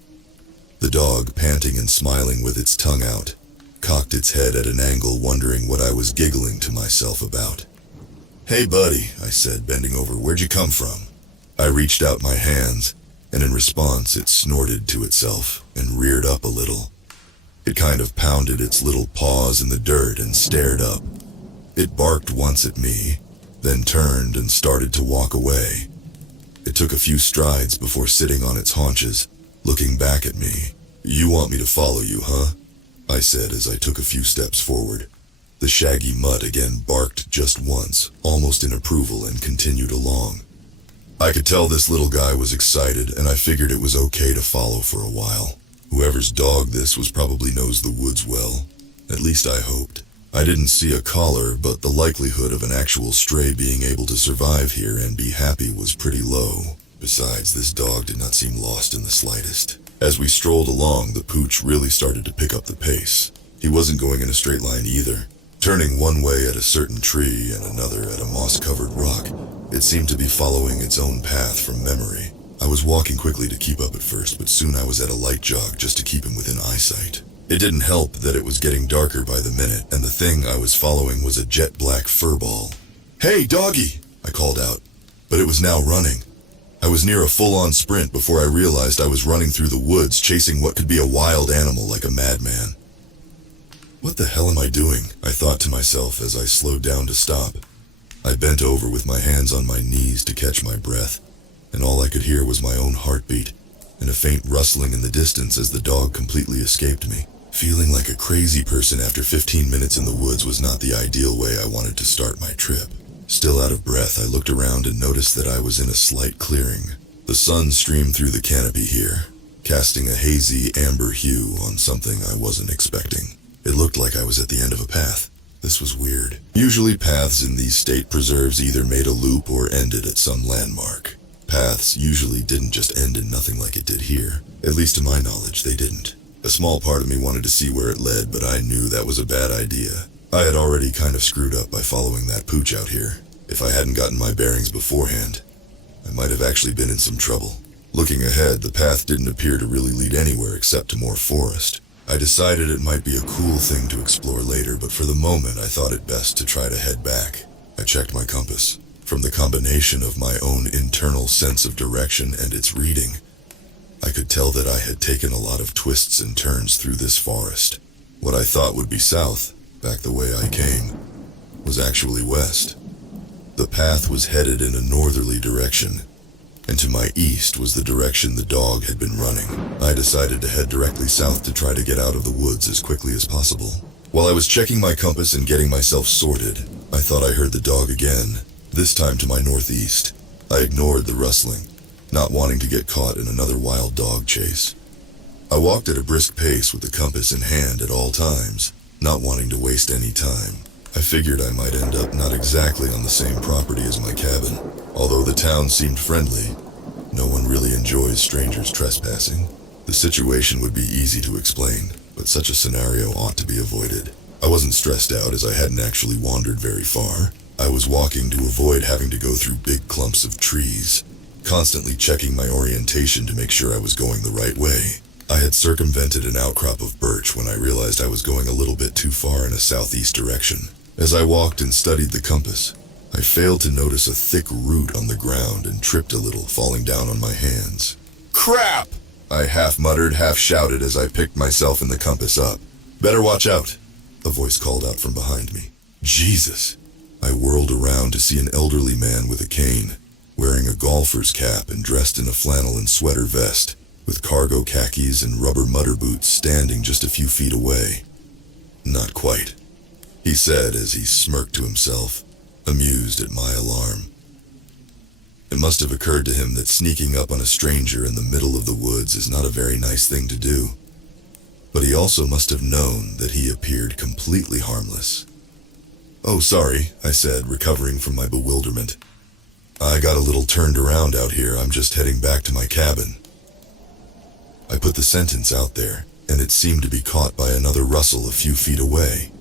The dog, panting and smiling with its tongue out, cocked its head at an angle, wondering what I was giggling to myself about. "Hey buddy," I said, bending over, "where'd you come from?" I reached out my hands, and in response it snorted to itself and reared up a little. It kind of pounded its little paws in the dirt and stared up. It barked once at me, then turned and started to walk away. It took a few strides before sitting on its haunches, looking back at me. "You want me to follow you, huh?" I said as I took a few steps forward. The shaggy mutt again barked just once, almost in approval, and continued along. I could tell this little guy was excited, and I figured it was okay to follow for a while. Whoever's dog this was probably knows the woods well. At least I hoped. I didn't see a collar, but the likelihood of an actual stray being able to survive here and be happy was pretty low. Besides, this dog did not seem lost in the slightest. As we strolled along, the pooch really started to pick up the pace. He wasn't going in a straight line either, turning one way at a certain tree and another at a moss-covered rock. It seemed to be following its own path from memory. I was walking quickly to keep up at first, but soon I was at a light jog just to keep him within eyesight. It didn't help that it was getting darker by the minute, and the thing I was following was a jet black furball. "Hey, doggy!" I called out, but it was now running. I was near a full-on sprint before I realized I was running through the woods chasing what could be a wild animal like a madman. "What the hell am I doing?" I thought to myself as I slowed down to stop. I bent over with my hands on my knees to catch my breath, and all I could hear was my own heartbeat and a faint rustling in the distance as the dog completely escaped me. Feeling like a crazy person after 15 minutes in the woods was not the ideal way I wanted to start my trip. Still out of breath, I looked around and noticed that I was in a slight clearing. The sun streamed through the canopy here, casting a hazy amber hue on something I wasn't expecting. It looked like I was at the end of a path. This was weird. Usually paths in these state preserves either made a loop or ended at some landmark. Paths usually didn't just end in nothing like it did here. At least to my knowledge, they didn't. A small part of me wanted to see where it led, but I knew that was a bad idea. I had already kind of screwed up by following that pooch out here. If I hadn't gotten my bearings beforehand, I might have actually been in some trouble. Looking ahead, the path didn't appear to really lead anywhere except to more forest. I decided it might be a cool thing to explore later, but for the moment I thought it best to try to head back. I checked my compass. From the combination of my own internal sense of direction and its reading, I could tell that I had taken a lot of twists and turns through this forest. What I thought would be south, back the way I came, was actually west. The path was headed in a northerly direction, and to my east was the direction the dog had been running. I decided to head directly south to try to get out of the woods as quickly as possible. While I was checking my compass and getting myself sorted, I thought I heard the dog again, this time to my northeast. I ignored the rustling, not wanting to get caught in another wild dog chase. I walked at a brisk pace with the compass in hand at all times, not wanting to waste any time. I figured I might end up not exactly on the same property as my cabin. Although the town seemed friendly, no one really enjoys strangers trespassing. The situation would be easy to explain, but such a scenario ought to be avoided. I wasn't stressed out as I hadn't actually wandered very far. I was walking to avoid having to go through big clumps of trees, constantly checking my orientation to make sure I was going the right way. I had circumvented an outcrop of birch when I realized I was going a little bit too far in a southeast direction. As I walked and studied the compass, I failed to notice a thick root on the ground and tripped a little, falling down on my hands. "Crap!" I half muttered, half shouted as I picked myself and the compass up. "Better watch out," a voice called out from behind me. Jesus! I whirled around to see an elderly man with a cane, wearing a golfer's cap and dressed in a flannel and sweater vest, with cargo khakis and rubber mutter boots, standing just a few feet away. "Not quite," he said as he smirked to himself, amused at my alarm. It must have occurred to him that sneaking up on a stranger in the middle of the woods is not a very nice thing to do. But he also must have known that he appeared completely harmless. "Oh, sorry," I said, recovering from my bewilderment. "I got a little turned around out here. I'm just heading back to my cabin." I put the sentence out there, and it seemed to be caught by another rustle a few feet away.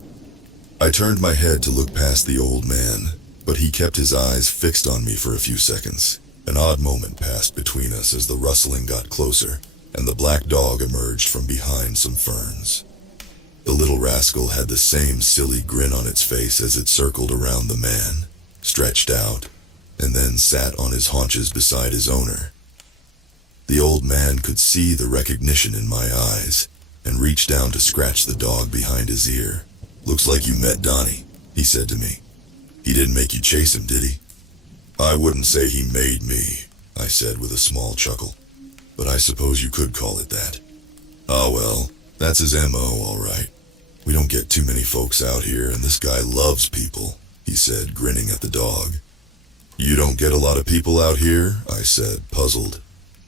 I turned my head to look past the old man, but he kept his eyes fixed on me for a few seconds. An odd moment passed between us as the rustling got closer, and the black dog emerged from behind some ferns. The little rascal had the same silly grin on its face as it circled around the man, stretched out, and then sat on his haunches beside his owner. The old man could see the recognition in my eyes, and reached down to scratch the dog behind his ear. "Looks like you met Donnie," he said to me. "He didn't make you chase him, did he?" "I wouldn't say he made me," I said with a small chuckle. "But I suppose you could call it that." "Ah, well, that's his M.O., all right. We don't get too many folks out here, and this guy loves people," he said, grinning at the dog. "You don't get a lot of people out here?" I said, puzzled.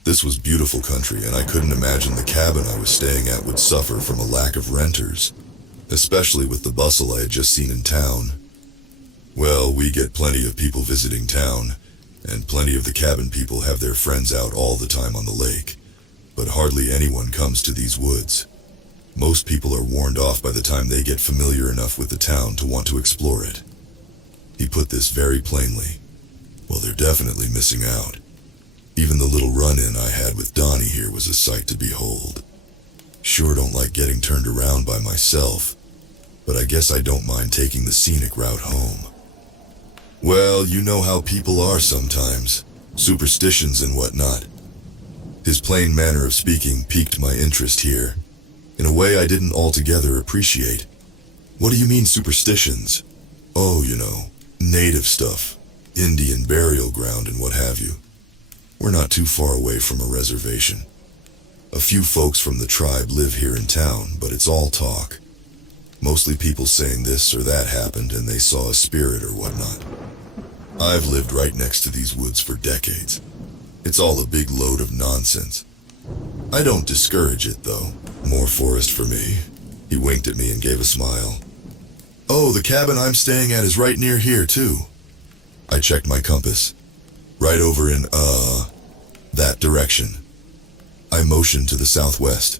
This was beautiful country, and I couldn't imagine the cabin I was staying at would suffer from a lack of renters, especially with the bustle I had just seen in town. "Well, we get plenty of people visiting town, and plenty of the cabin people have their friends out all the time on the lake, but hardly anyone comes to these woods. Most people are warned off by the time they get familiar enough with the town to want to explore it." He put this very plainly. Well, they're definitely missing out. Even the little run-in I had with Donnie here was a sight to behold. Sure don't like getting turned around by myself, but I guess I don't mind taking the scenic route home. "Well, you know how people are sometimes, superstitions and whatnot." His plain manner of speaking piqued my interest here, in a way I didn't altogether appreciate. "What do you mean superstitions?" "Oh, you know, native stuff, Indian burial ground and what have you. We're not too far away from a reservation. A few folks from the tribe live here in town, but it's all talk. Mostly people saying this or that happened and they saw a spirit or whatnot. I've lived right next to these woods for decades. It's all a big load of nonsense. I don't discourage it, though. More forest for me." He winked at me and gave a smile. "Oh, the cabin I'm staying at is right near here, too." I checked my compass. "Right over in, that direction." I motioned to the southwest.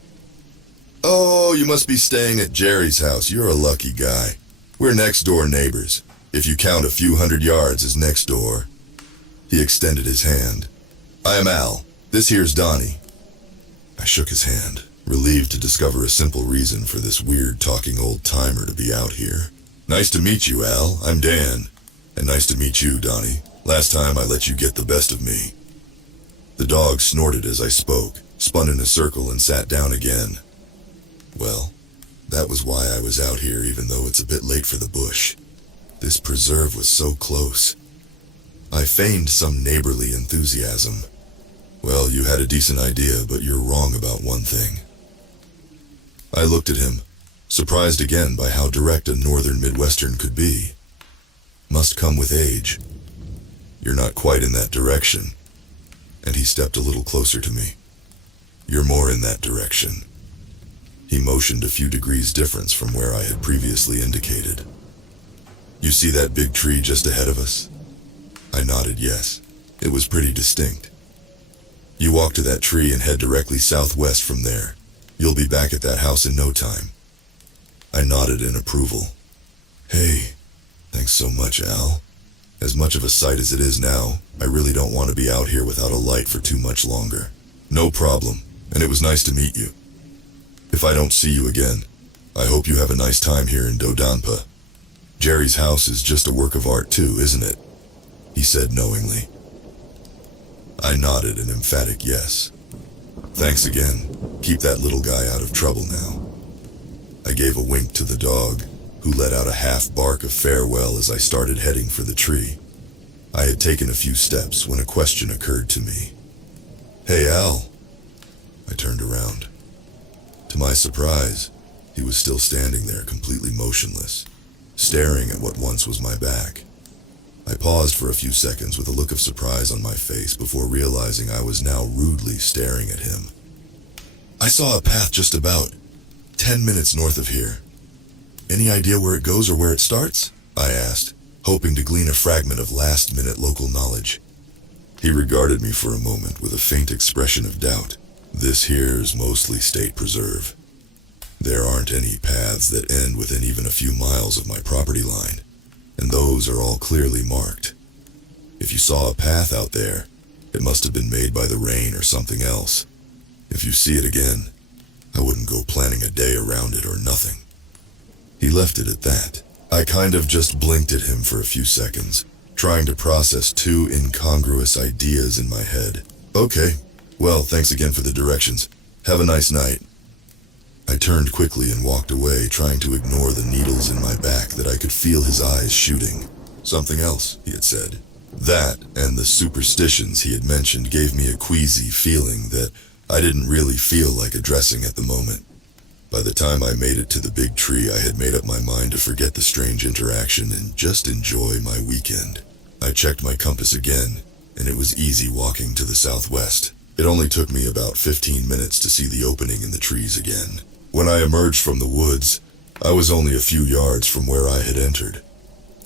"Oh, you must be staying at Jerry's house. You're a lucky guy. We're next door neighbors, if you count a few hundred yards as next door." He extended his hand. "I am Al. This here's Donnie." I shook his hand, relieved to discover a simple reason for this weird talking old-timer to be out here. "Nice to meet you, Al. I'm Dan. And nice to meet you, Donnie. Last time I let you get the best of me." The dog snorted as I spoke, spun in a circle and sat down again. Well, that was why I was out here, even though it's a bit late for the bush. This preserve was so close. I feigned some neighborly enthusiasm. "Well, you had a decent idea, but you're wrong about one thing." I looked at him, surprised again by how direct a northern Midwestern could be. "Must come with age. You're not quite in that direction." And he stepped a little closer to me. "You're more in that direction." He motioned a few degrees difference from where I had previously indicated. "You see that big tree just ahead of us?" I nodded yes. It was pretty distinct. "You walk to that tree and head directly southwest from there. You'll be back at that house in no time." I nodded in approval. "Hey, thanks so much, Al. As much of a sight as it is now, I really don't want to be out here without a light for too much longer." "No problem, and it was nice to meet you. If I don't see you again, I hope you have a nice time here in Dodonpa. Jerry's house is just a work of art too, isn't it?" he said knowingly. I nodded an emphatic yes. "Thanks again. Keep that little guy out of trouble now." I gave a wink to the dog, who let out a half bark of farewell as I started heading for the tree. I had taken a few steps when a question occurred to me. "Hey, Al." I turned around. To my surprise, he was still standing there completely motionless, staring at what once was my back. I paused for a few seconds with a look of surprise on my face before realizing I was now rudely staring at him. "I saw a path just about 10 minutes north of here. Any idea where it goes or where it starts?" I asked, hoping to glean a fragment of last-minute local knowledge. He regarded me for a moment with a faint expression of doubt. "This here's mostly state preserve. There aren't any paths that end within even a few miles of my property line, and those are all clearly marked. If you saw a path out there, it must have been made by the rain or something else. If you see it again, I wouldn't go planning a day around it or nothing." He left it at that. I kind of just blinked at him for a few seconds, trying to process two incongruous ideas in my head. "Okay, well, thanks again for the directions. Have a nice night." I turned quickly and walked away, trying to ignore the needles in my back that I could feel his eyes shooting. "Something else," he had said. That and the superstitions he had mentioned gave me a queasy feeling that I didn't really feel like addressing at the moment. By the time I made it to the big tree, I had made up my mind to forget the strange interaction and just enjoy my weekend. I checked my compass again, and it was easy walking to the southwest. It only took me about 15 minutes to see the opening in the trees again. When I emerged from the woods, I was only a few yards from where I had entered.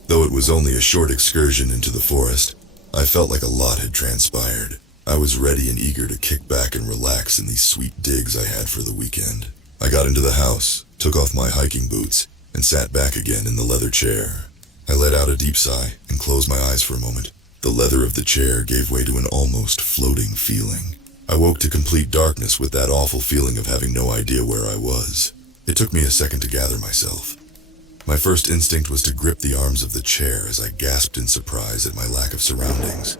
Though it was only a short excursion into the forest, I felt like a lot had transpired. I was ready and eager to kick back and relax in these sweet digs I had for the weekend. I got into the house, took off my hiking boots, and sat back again in the leather chair. I let out a deep sigh and closed my eyes for a moment. The leather of the chair gave way to an almost floating feeling. I woke to complete darkness with that awful feeling of having no idea where I was. It took me a second to gather myself. My first instinct was to grip the arms of the chair as I gasped in surprise at my lack of surroundings.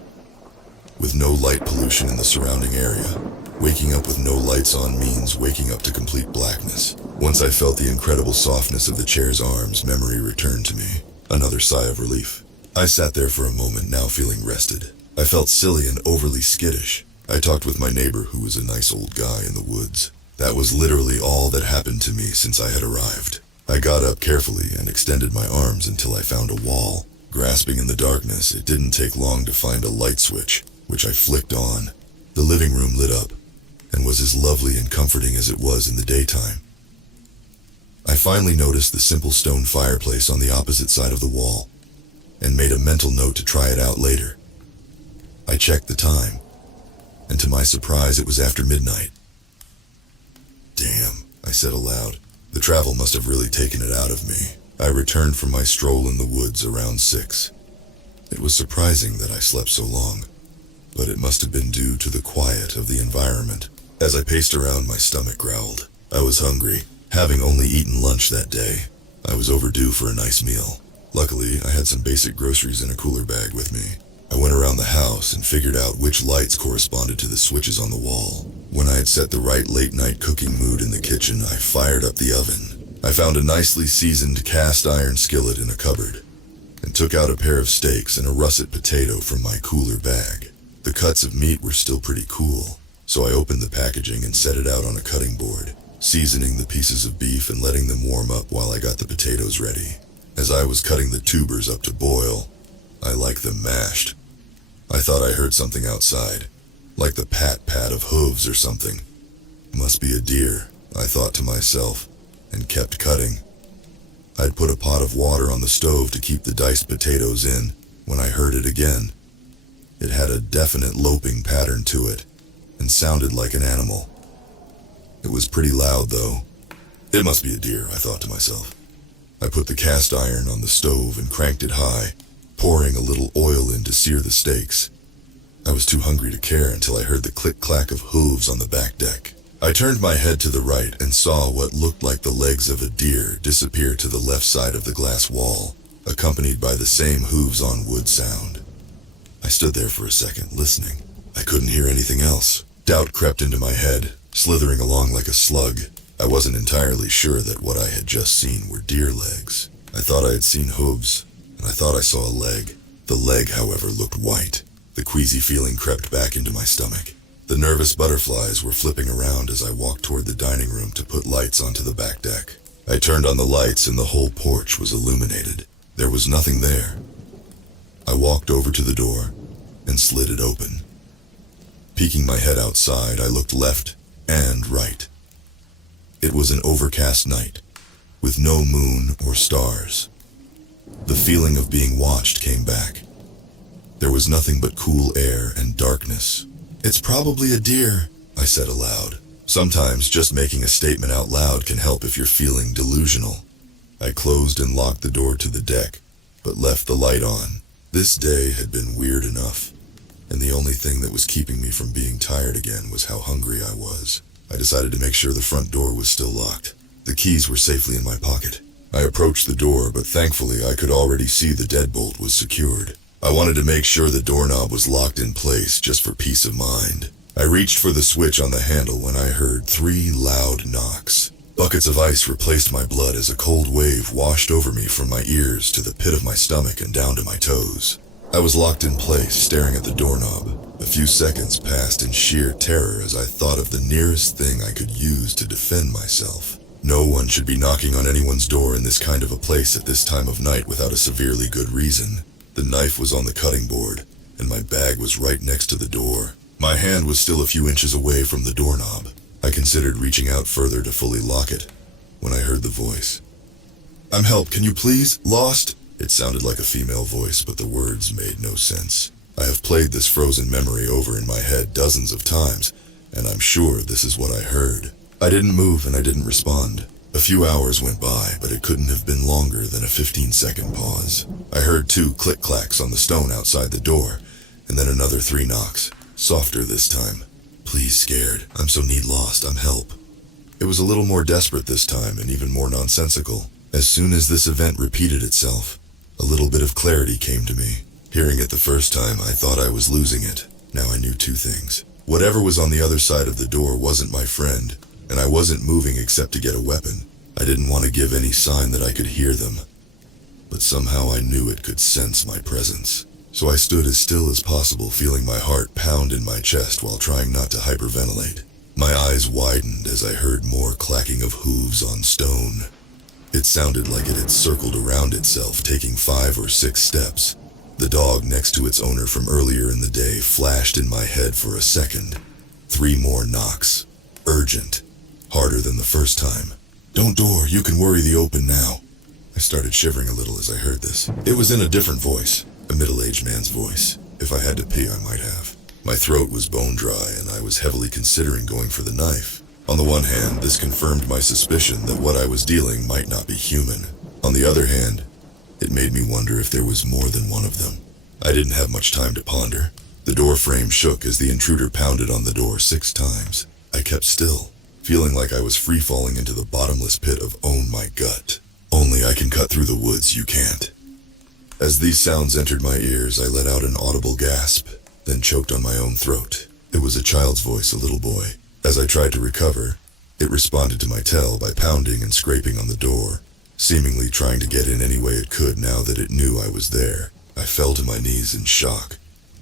With no light pollution in the surrounding area, waking up with no lights on means waking up to complete blackness. Once I felt the incredible softness of the chair's arms, memory returned to me. Another sigh of relief. I sat there for a moment, now feeling rested. I felt silly and overly skittish. I talked with my neighbor, who was a nice old guy in the woods. That was literally all that happened to me since I had arrived. I got up carefully and extended my arms until I found a wall. Grasping in the darkness, it didn't take long to find a light switch, which I flicked on. The living room lit up, and was as lovely and comforting as it was in the daytime. I finally noticed the simple stone fireplace on the opposite side of the wall, and made a mental note to try it out later. I checked the time, and to my surprise it was after midnight. "Damn," I said aloud. The travel must have really taken it out of me. I returned from my stroll in the woods around 6. It was surprising that I slept so long, but it must have been due to the quiet of the environment. As I paced around, my stomach growled. I was hungry, having only eaten lunch that day. I was overdue for a nice meal. Luckily, I had some basic groceries in a cooler bag with me. I went around the house and figured out which lights corresponded to the switches on the wall. When I had set the right late-night cooking mood in the kitchen, I fired up the oven. I found a nicely seasoned cast-iron skillet in a cupboard, and took out a pair of steaks and a russet potato from my cooler bag. The cuts of meat were still pretty cool, so I opened the packaging and set it out on a cutting board, seasoning the pieces of beef and letting them warm up while I got the potatoes ready. As I was cutting the tubers up to boil, I like them mashed. I thought I heard something outside, like the pat-pat of hooves or something. Must be a deer, I thought to myself, and kept cutting. I'd put a pot of water on the stove to keep the diced potatoes in when I heard it again. It had a definite loping pattern to it, and sounded like an animal. It was pretty loud, though. It must be a deer, I thought to myself. I put the cast iron on the stove and cranked it high, pouring a little oil in to sear the steaks. I was too hungry to care until I heard the click-clack of hooves on the back deck. I turned my head to the right and saw what looked like the legs of a deer disappear to the left side of the glass wall, accompanied by the same hooves on wood sound. I stood there for a second, listening. I couldn't hear anything else. Doubt crept into my head, slithering along like a slug. I wasn't entirely sure that what I had just seen were deer legs. I thought I had seen hooves, and I thought I saw a leg. The leg, however, looked white. The queasy feeling crept back into my stomach. The nervous butterflies were flipping around as I walked toward the dining room to put lights onto the back deck. I turned on the lights and the whole porch was illuminated. There was nothing there. I walked over to the door and slid it open. Peeking my head outside, I looked left and right. It was an overcast night, with no moon or stars. The feeling of being watched came back. There was nothing but cool air and darkness. "It's probably a deer," I said aloud. Sometimes just making a statement out loud can help if you're feeling delusional. I closed and locked the door to the deck, but left the light on. This day had been weird enough, and the only thing that was keeping me from being tired again was how hungry I was. I decided to make sure the front door was still locked. The keys were safely in my pocket. I approached the door, but thankfully I could already see the deadbolt was secured. I wanted to make sure the doorknob was locked in place just for peace of mind. I reached for the switch on the handle when I heard 3 loud knocks. Buckets of ice replaced my blood as a cold wave washed over me from my ears to the pit of my stomach and down to my toes. I was locked in place, staring at the doorknob. A few seconds passed in sheer terror as I thought of the nearest thing I could use to defend myself. No one should be knocking on anyone's door in this kind of a place at this time of night without a severely good reason. The knife was on the cutting board, and my bag was right next to the door. My hand was still a few inches away from the doorknob. I considered reaching out further to fully lock it, when I heard the voice. "I'm help, can you please? Lost?" It sounded like a female voice, but the words made no sense. I have played this frozen memory over in my head dozens of times, and I'm sure this is what I heard. I didn't move and I didn't respond. A few hours went by, but it couldn't have been longer than a 15-second pause. I heard 2 click-clacks on the stone outside the door, and then another 3 knocks, softer this time. "Please, scared. I'm so need lost. I'm help." It was a little more desperate this time and even more nonsensical. As soon as this event repeated itself, a little bit of clarity came to me. Hearing it the first time, I thought I was losing it. Now I knew 2 things. Whatever was on the other side of the door wasn't my friend, and I wasn't moving except to get a weapon. I didn't want to give any sign that I could hear them, but somehow I knew it could sense my presence. So I stood as still as possible, feeling my heart pound in my chest while trying not to hyperventilate. My eyes widened as I heard more clacking of hooves on stone. It sounded like it had circled around itself, taking 5 or 6 steps. The dog next to its owner from earlier in the day flashed in my head for a second. 3 more knocks. Urgent. Harder than the first time. "Don't door, you can worry the open now." I started shivering a little as I heard this. It was in a different voice, a middle-aged man's voice. If I had to pee, I might have. My throat was bone dry, and I was heavily considering going for the knife. On the one hand, this confirmed my suspicion that what I was dealing might not be human. On the other hand, it made me wonder if there was more than one of them. I didn't have much time to ponder. The door frame shook as the intruder pounded on the door 6 times. I kept still, feeling like I was free-falling into the bottomless pit of "oh my gut." Only I can cut through the woods, you can't. As these sounds entered my ears, I let out an audible gasp, then choked on my own throat. It was a child's voice, a little boy. As I tried to recover, it responded to my tell by pounding and scraping on the door, seemingly trying to get in any way it could now that it knew I was there. I fell to my knees in shock,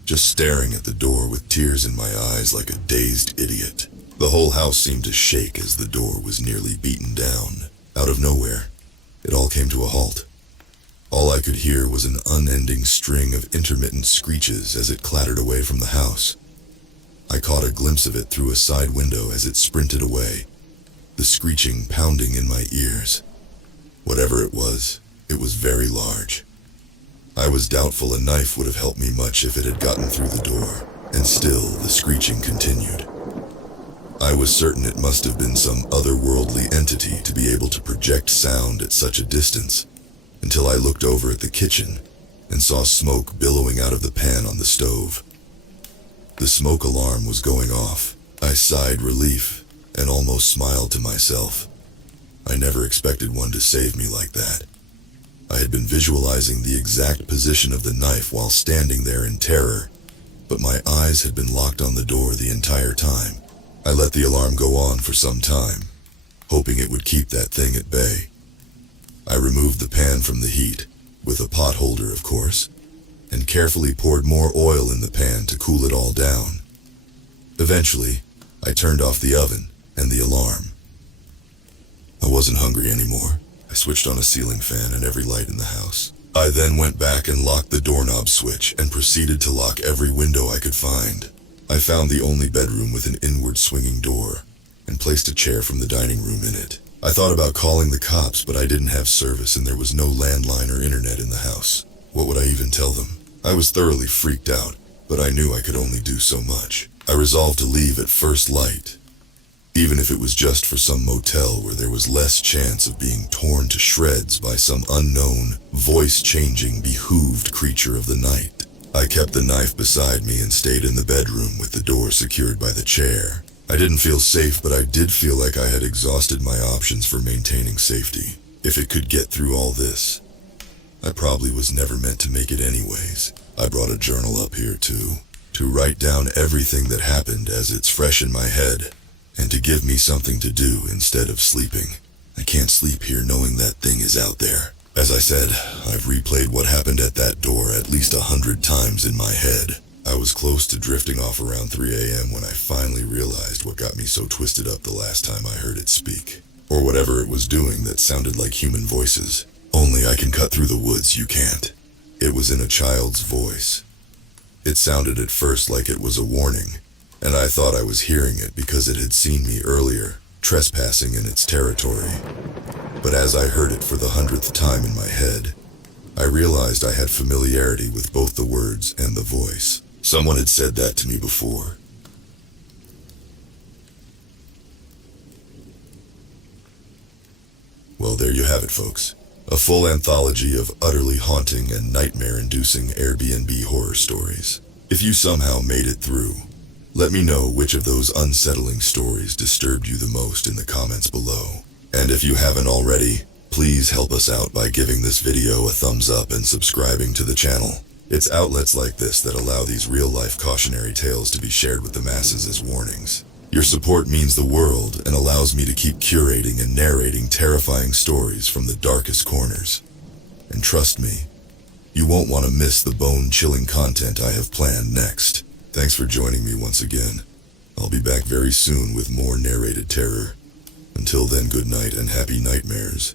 just staring at the door with tears in my eyes like a dazed idiot. The whole house seemed to shake as the door was nearly beaten down. Out of nowhere, it all came to a halt. All I could hear was an unending string of intermittent screeches as it clattered away from the house. I caught a glimpse of it through a side window as it sprinted away, the screeching pounding in my ears. Whatever it was very large. I was doubtful a knife would have helped me much if it had gotten through the door, and still the screeching continued. I was certain it must have been some otherworldly entity to be able to project sound at such a distance, until I looked over at the kitchen and saw smoke billowing out of the pan on the stove. The smoke alarm was going off. I sighed relief and almost smiled to myself. I never expected one to save me like that. I had been visualizing the exact position of the knife while standing there in terror, but my eyes had been locked on the door the entire time. I let the alarm go on for some time, hoping it would keep that thing at bay. I removed the pan from the heat, with a pot holder of course, and carefully poured more oil in the pan to cool it all down. Eventually, I turned off the oven and the alarm. I wasn't hungry anymore. I switched on a ceiling fan and every light in the house. I then went back and locked the doorknob switch and proceeded to lock every window I could find. I found the only bedroom with an inward swinging door and placed a chair from the dining room in it. I thought about calling the cops, but I didn't have service and there was no landline or internet in the house. What would I even tell them? I was thoroughly freaked out, but I knew I could only do so much. I resolved to leave at first light, even if it was just for some motel where there was less chance of being torn to shreds by some unknown, voice-changing, behooved creature of the night. I kept the knife beside me and stayed in the bedroom with the door secured by the chair. I didn't feel safe, but I did feel like I had exhausted my options for maintaining safety. If it could get through all this, I probably was never meant to make it anyways. I brought a journal up here too, to write down everything that happened as it's fresh in my head, and to give me something to do instead of sleeping. I can't sleep here knowing that thing is out there. As I said, I've replayed what happened at that door at least 100 times in my head. I was close to drifting off around 3 a.m. when I finally realized what got me so twisted up the last time I heard it speak. Or whatever it was doing that sounded like human voices. Only I can cut through the woods, you can't. It was in a child's voice. It sounded at first like it was a warning, and I thought I was hearing it because it had seen me earlier, trespassing in its territory. But as I heard it for the 100th time in my head, I realized I had familiarity with both the words and the voice. Someone had said that to me before. Well, there you have it, folks. A full anthology of utterly haunting and nightmare-inducing Airbnb horror stories. If you somehow made it through, let me know which of those unsettling stories disturbed you the most in the comments below. And if you haven't already, please help us out by giving this video a thumbs up and subscribing to the channel. It's outlets like this that allow these real-life cautionary tales to be shared with the masses as warnings. Your support means the world and allows me to keep curating and narrating terrifying stories from the darkest corners. And trust me, you won't want to miss the bone-chilling content I have planned next. Thanks for joining me once again. I'll be back very soon with more narrated terror. Until then, good night and happy nightmares.